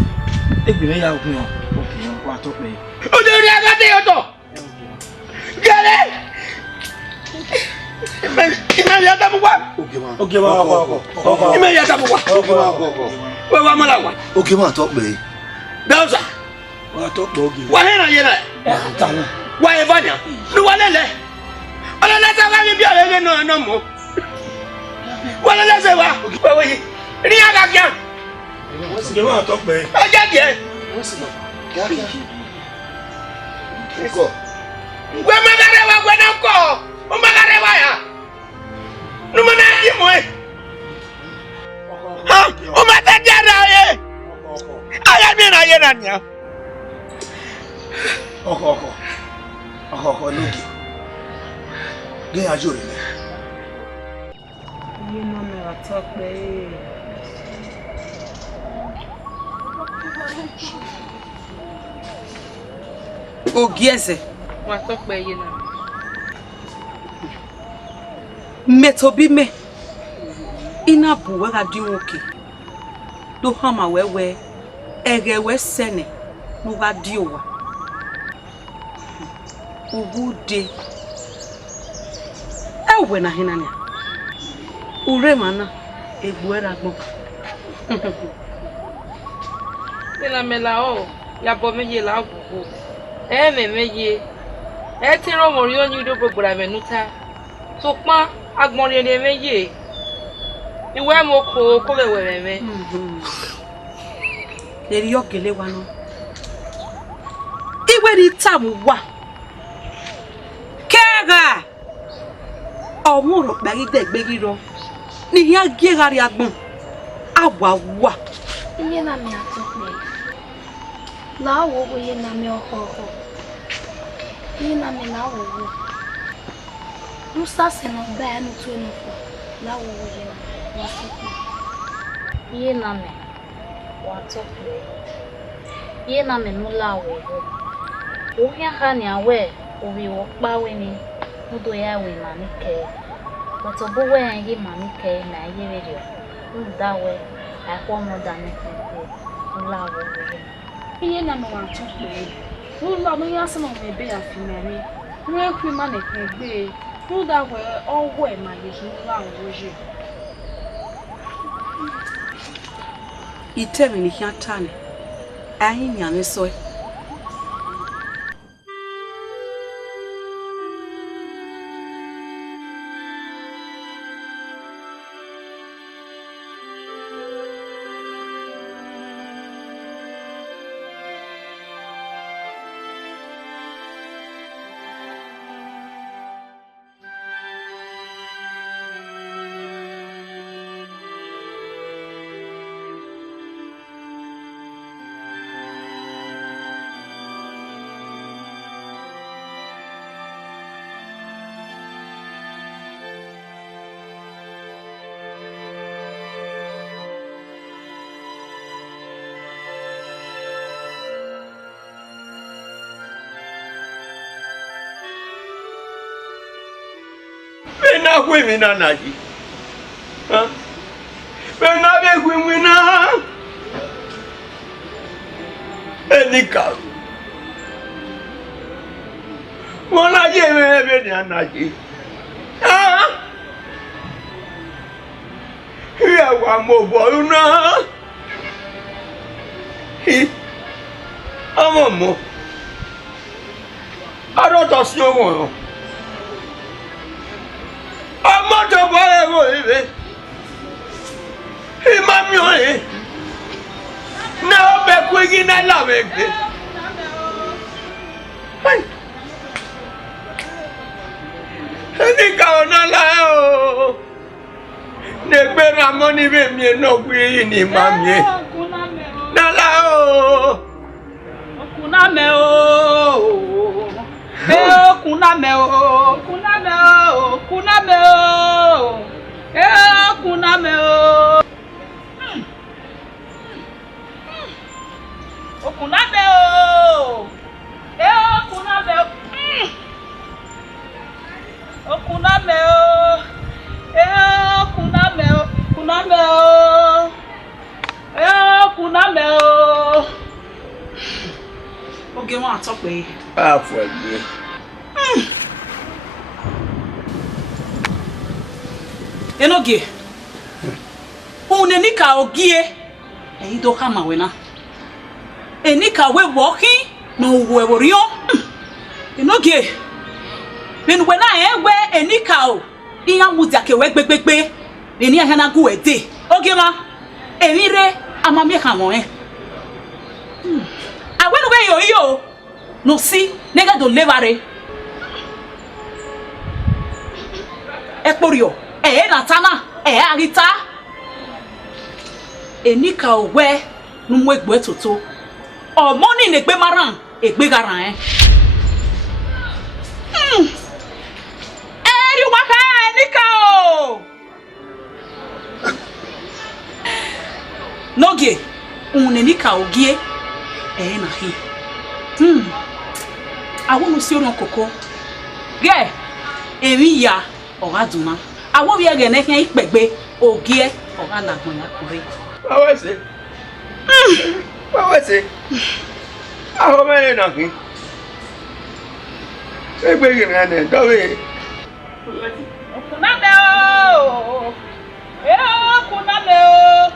Egbe me ya ogun o. Oge wa talk me. O do ri aga de yo to. Gele. Ime ya ta mu wa. Ogema. Ime ya ta mu wa. We wa ma la wa. Ogema top be. Dausa. Wa talk me oge. Wa he na ye na. Ta na. Wa e vanya. Lu wa lele. Ala la ta ga mi bi ole no mo. Wa lele se wa. We we. Ri aga kya. Ogema talk me. Aja die. Iko. We ma ga re wa we na ko. O ma ga re wa ya. Nu ma na yi mo e. Ha, o ma ta jara ye. Aya mi na ye na nya. Oko logi. Ge ajo re. Ye no me la talk be. Ogieze. Wa talk be ye na. Metobi me. Ina bu we ga di nwoke. Do hama wewe. Ege we sene. No ga di owa. Uwadiae. Ewe na hinanya. Ure mana egbuera gbon. Mela o, ya bo meje la gugu. Me meje. E ti ro mo ri onyu do gbogbora menuta. So pon agbon re meye. Iwe mo ko le were me. Eri ogele wa no. Iwe ri tamu wa. Kega. Omuro gbari degberi ro. Ni ya giegari agbon. Awa wa. Iye na mi atokpe. La wo ye na mi ohoho. Iye na mi na wo. Musa se no ba no to no ko. La wo ye na. Iye na me watokpe. Iye na me nula wo. Ohia ha ni awe obi wo pa we ni mudo ya we manike. But obo we ngi manike na ye radio. Nda we akwo mo da ni nula wo. Iye na me watokpe. Nula no ya se no me be afimani. Nwe kwi manike gbe. Nda we owo e ma ye nula wo je. Itemi ni hiatani. Ayi nyane soe. Bena kwe na naji. Bena be kwe na. Enika. Mona je be na naji. Ya wa mo bo na. Amo. Aro to si omo. Amato bare mo ibe. Imami oye. Na be kwegi na la be. Ai. Ni ka ona la o. Ne gbe na mo ni be mi no gbe ni mami. Na la o. Kuna me o. Kuna me o. Kuna me o. Kuna me o. Kuna me o. Kuna me o. Kuna me o. Kuna me o. Kuna me o. Kuna me o. Kuna me o. Oge won atokpe. Afu egbe. Enoge. Unenika ogie. Eido kama wena. Enika we walking no we worio. Enoge. Ben wena ewe enika o. Iya muzake we gbegbe. Eni ahia na gu ede. Oge ma. Emire amamie kamo Awen we yo. No si nega do levare. Ekporio. Natana, Arita. Enika we numwe gbe toto. O money ne gbe maran, egbe garan you waka Enika o. Noge, Enika ogie. Na hi. I want to see on Coco. Ge, Emiya or Aduna. I won't be again, I can't be or gear or Anna when I correct. What was it? What was it? How many knocking? They're bringing an end, don't we? Kunameo! Kunameo!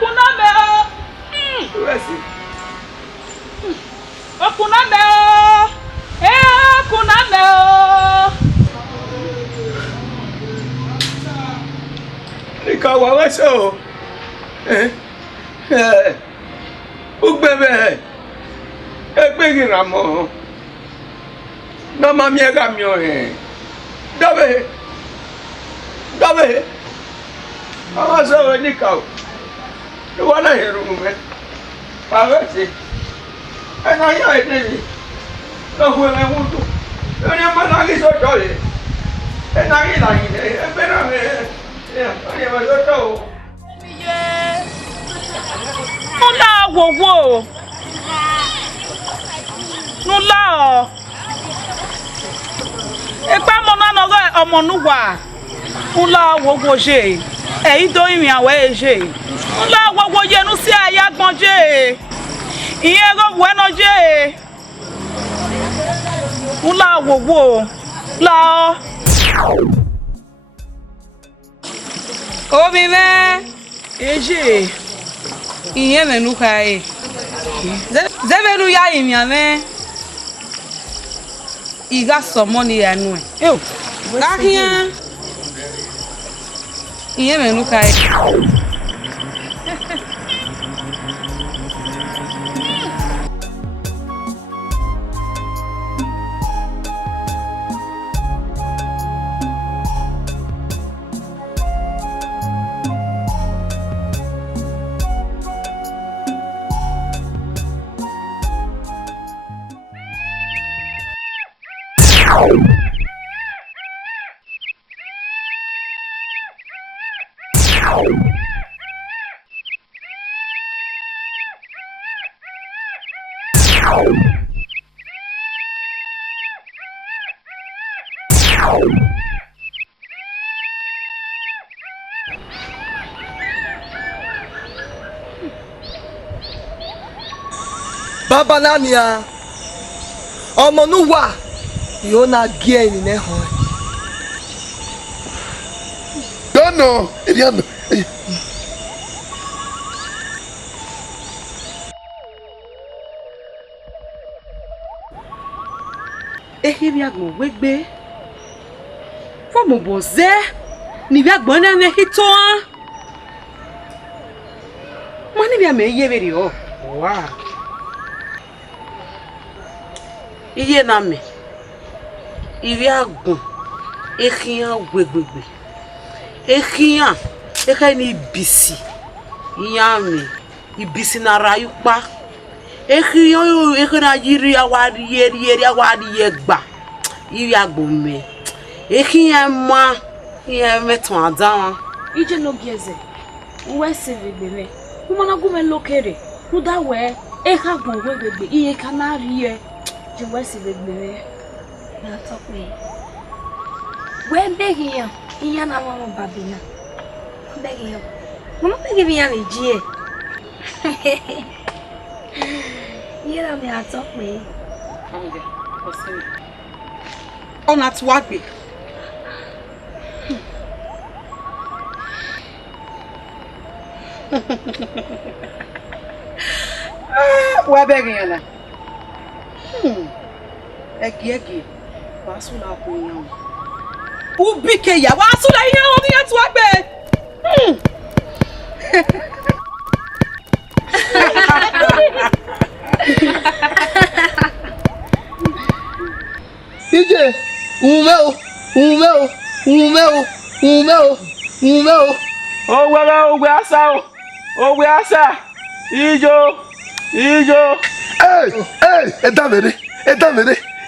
Kunameo! Who is it? Okuname o. Okuname o. Ika wa weso. Ugbebe. Egbegi ramo. Na mami ega mi o Dabe. Awa so we nika o. Do wana heru me. Pawese. Ena yo edeni. No fue me mutu. Ene mana ki so tole. Ena ki la ni. Espera me. Ani ma so to. Nula wowo. Nula o. Epa mo na no ọmọ nuwa. Nula wowo je. Èyí do ìrìn àwẹ̀ je. Nula wowo yenu si Iyeke Agbon je. Ìyẹn go bueno je. Nula wowo. La. Omi me. Eje. Ìyẹn me nu kai. Zebelu ya ìmìà me. Iga somoni ya nu. Yo. Kakia. Ìyẹn me nu kai. Baba nania. Ọmọ nu wa. Yo na gie ni ne ho. Dono, Eliano. Iyeke Agbon wegbe. Fomo boze. Ni Iyeke Agbon na ne hito an. Mani bia me yebere o. Wow. Iye na me. Iyeke Agbon. Ekian wegbegbe. Ekian. Eka ni ibisi. Iyami. Ibisi na rayupa. Ekian ekena yiri awadi yeri awadi yegba. Iyeke Agbon me. Ekian ma. Iye meton adan. Ije no gieze. Uwe sevebere. Umana gume lokere. Uda we. Iyeke Agbon wegbegbe. Iye kanari ye. Je we sevebere. Na top me. We begi ya. Iya na mama babina. Begi ya. Mama begi biya ni jie. Iya na me atop me. Onge. Osiri. Ona tuwagbe. We begi ya na. Egi. Wasula ko yan. Ubike ya wasula yan o ni tuwagbe. Ije, umeo. Ogwe asa. Ijo. Hey, Damere.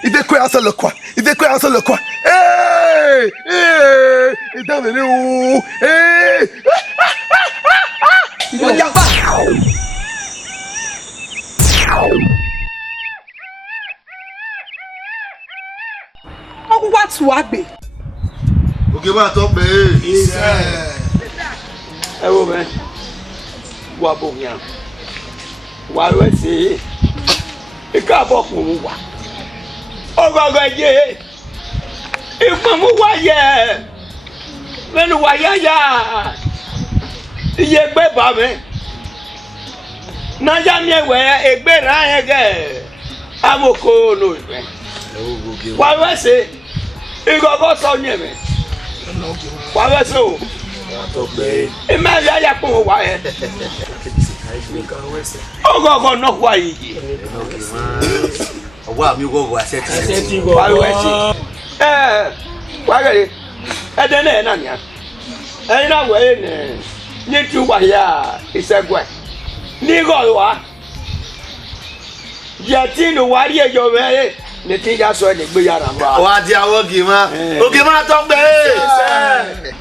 Il quoi un seul quoi. Hey, Damere. Hey. Ogwa tuwagbe. Okay, ma top me. Ẹ wo me. Wa bo yan. Wa we se. E ka bo kun wa. Ogogo je. Ifamu wa ye. Menu wa ya. Iye gbe ba me. Najamie where a bear again. Amoko no. Why was it? You got on you. Why was so? Imagine I put why. Oh, go no why. Wow, you go. I said, why was it? Why? I don't know. I know when need to wire is a way. Nigga, Yatin, Uwadiae, your way. The thing I saw the Buyara. Uwadiae, okay, man, talk there.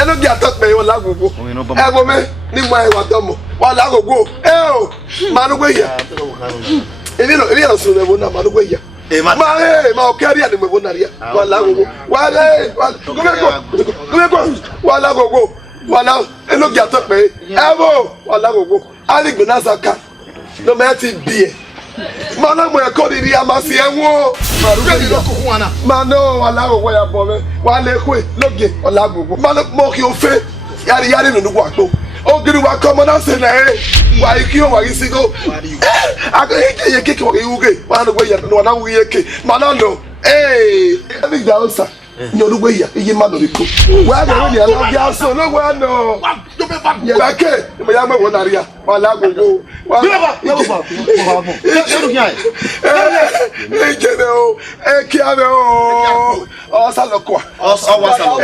Eno gi atok me wala gogo. E go me ni mo e wa tomo. Wala gogo. O, manu gwe ya. Ebi no so le bona manu gwe ya. Ma o kari ani me bona ria. Wala gogo. Wala gogo. Wala eno gi atok me. Ebo, wala gogo. Ali gbe na saka. No me ti bie. Mana mo e ko di amasi enwo. Mano wala gogo ya bo me. Wale kwe loge wala gogo. Mano mo ki o fe. Yari no nugo ato. O giri wa komo na se na wa iki o wa isi go. Ako ye keke wa yuge. Wa no gwe ya no na wu yeke. Mana no. Big dausa. No do gwe ya. Iye ma no biko. Wa na ni ala ya so no wa no. Ye ba ke. Mo ya mo na ria. Wala gogo. Ki ave o. O salo kwa. O wa salo.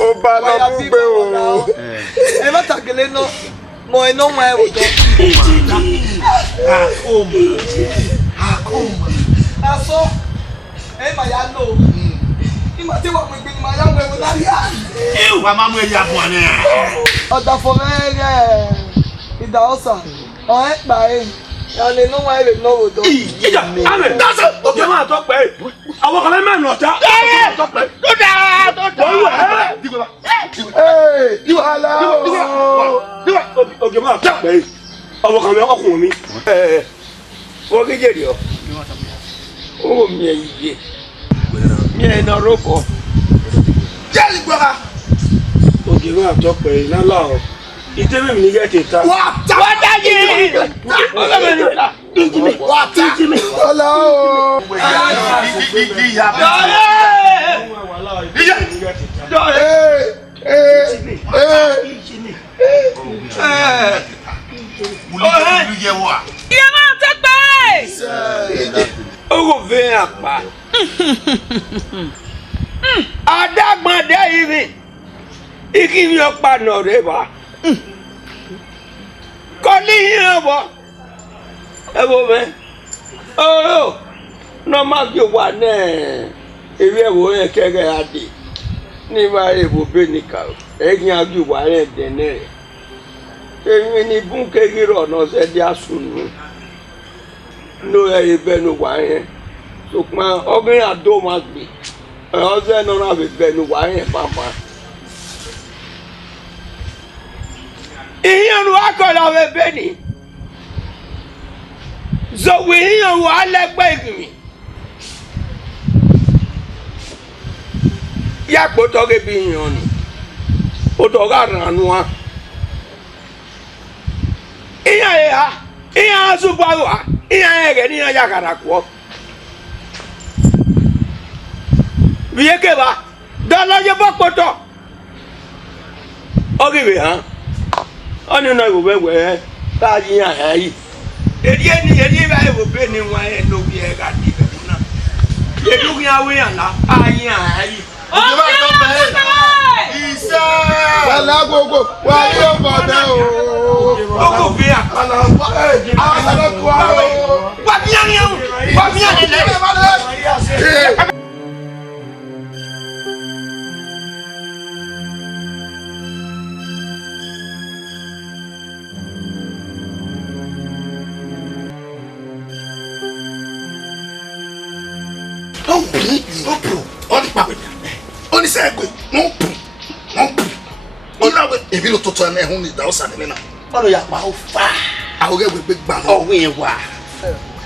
O ba la bube o. E ma takele no mo e no wa e Aso. E ma ya no. Ima ti wa mo gbe ma ya mo e na ria. Wa ma mo e ya bo ni. O da fo me ida osa. O e pa e. Ya le no wa e no wo do. Ija, ame, that's it. O ke ma to pe. Àwọn kan me no ta. To pe. To da. You ala. O ke ma to pe. Àwọn kan me okun mi. O ke je ri o. O mi iye. Mi e na roko. Jeli gbara. O ke ma to pe na la o. Itemi mi ni get ta. Wa daji. O ke me la. Injimi. Hello. Adagbade ibi. Iki mi opa no re ba. Ko ni hin bo. Ebo me. Oh, no ma bi wa ne. Ebi ewo yen kege ade. Ni ba ebo benika. Egin agi wa re de ne. Emi ni bun kege ro no se di asunu. No e be no wa yen. So ma ogin ado ma gbe. E o se no na be no wa yen papa. Iyan wa ko la we beni. So we hear what I like me. Ya poto ke binyoni. Poto ga ranua. Iya ya. Iya subawa. Iya ege ni ya karakwo. Iyeke ba. Dala je bokoto. Ogiwe ha. Oni na go wewe. Ta yi ya yi. Eri ba e wo be ni wa e no bi e ga di be na. Edu ya we ya la. Ayi ya yi. Oge ba to be. Isa. Wala gogo. Wa yo boda o. Ogo bi akala. Ala ko o. Wa biyan yan. Wa biyan le. Não pro. Olha para onde sai coi? Não pro. Ira we ebi lo toto na ehun ni da o sa ni na. Olo ya pa o fa. Awoge we gbe gba lo. Ogun yen wa.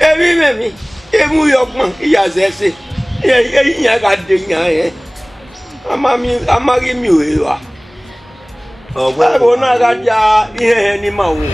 Ebi memi. Emu yogbon iya sese. Eyin ya ga de yan e. Amagi mi o e wa. Ogbo na ga ja ihe ni ma wo.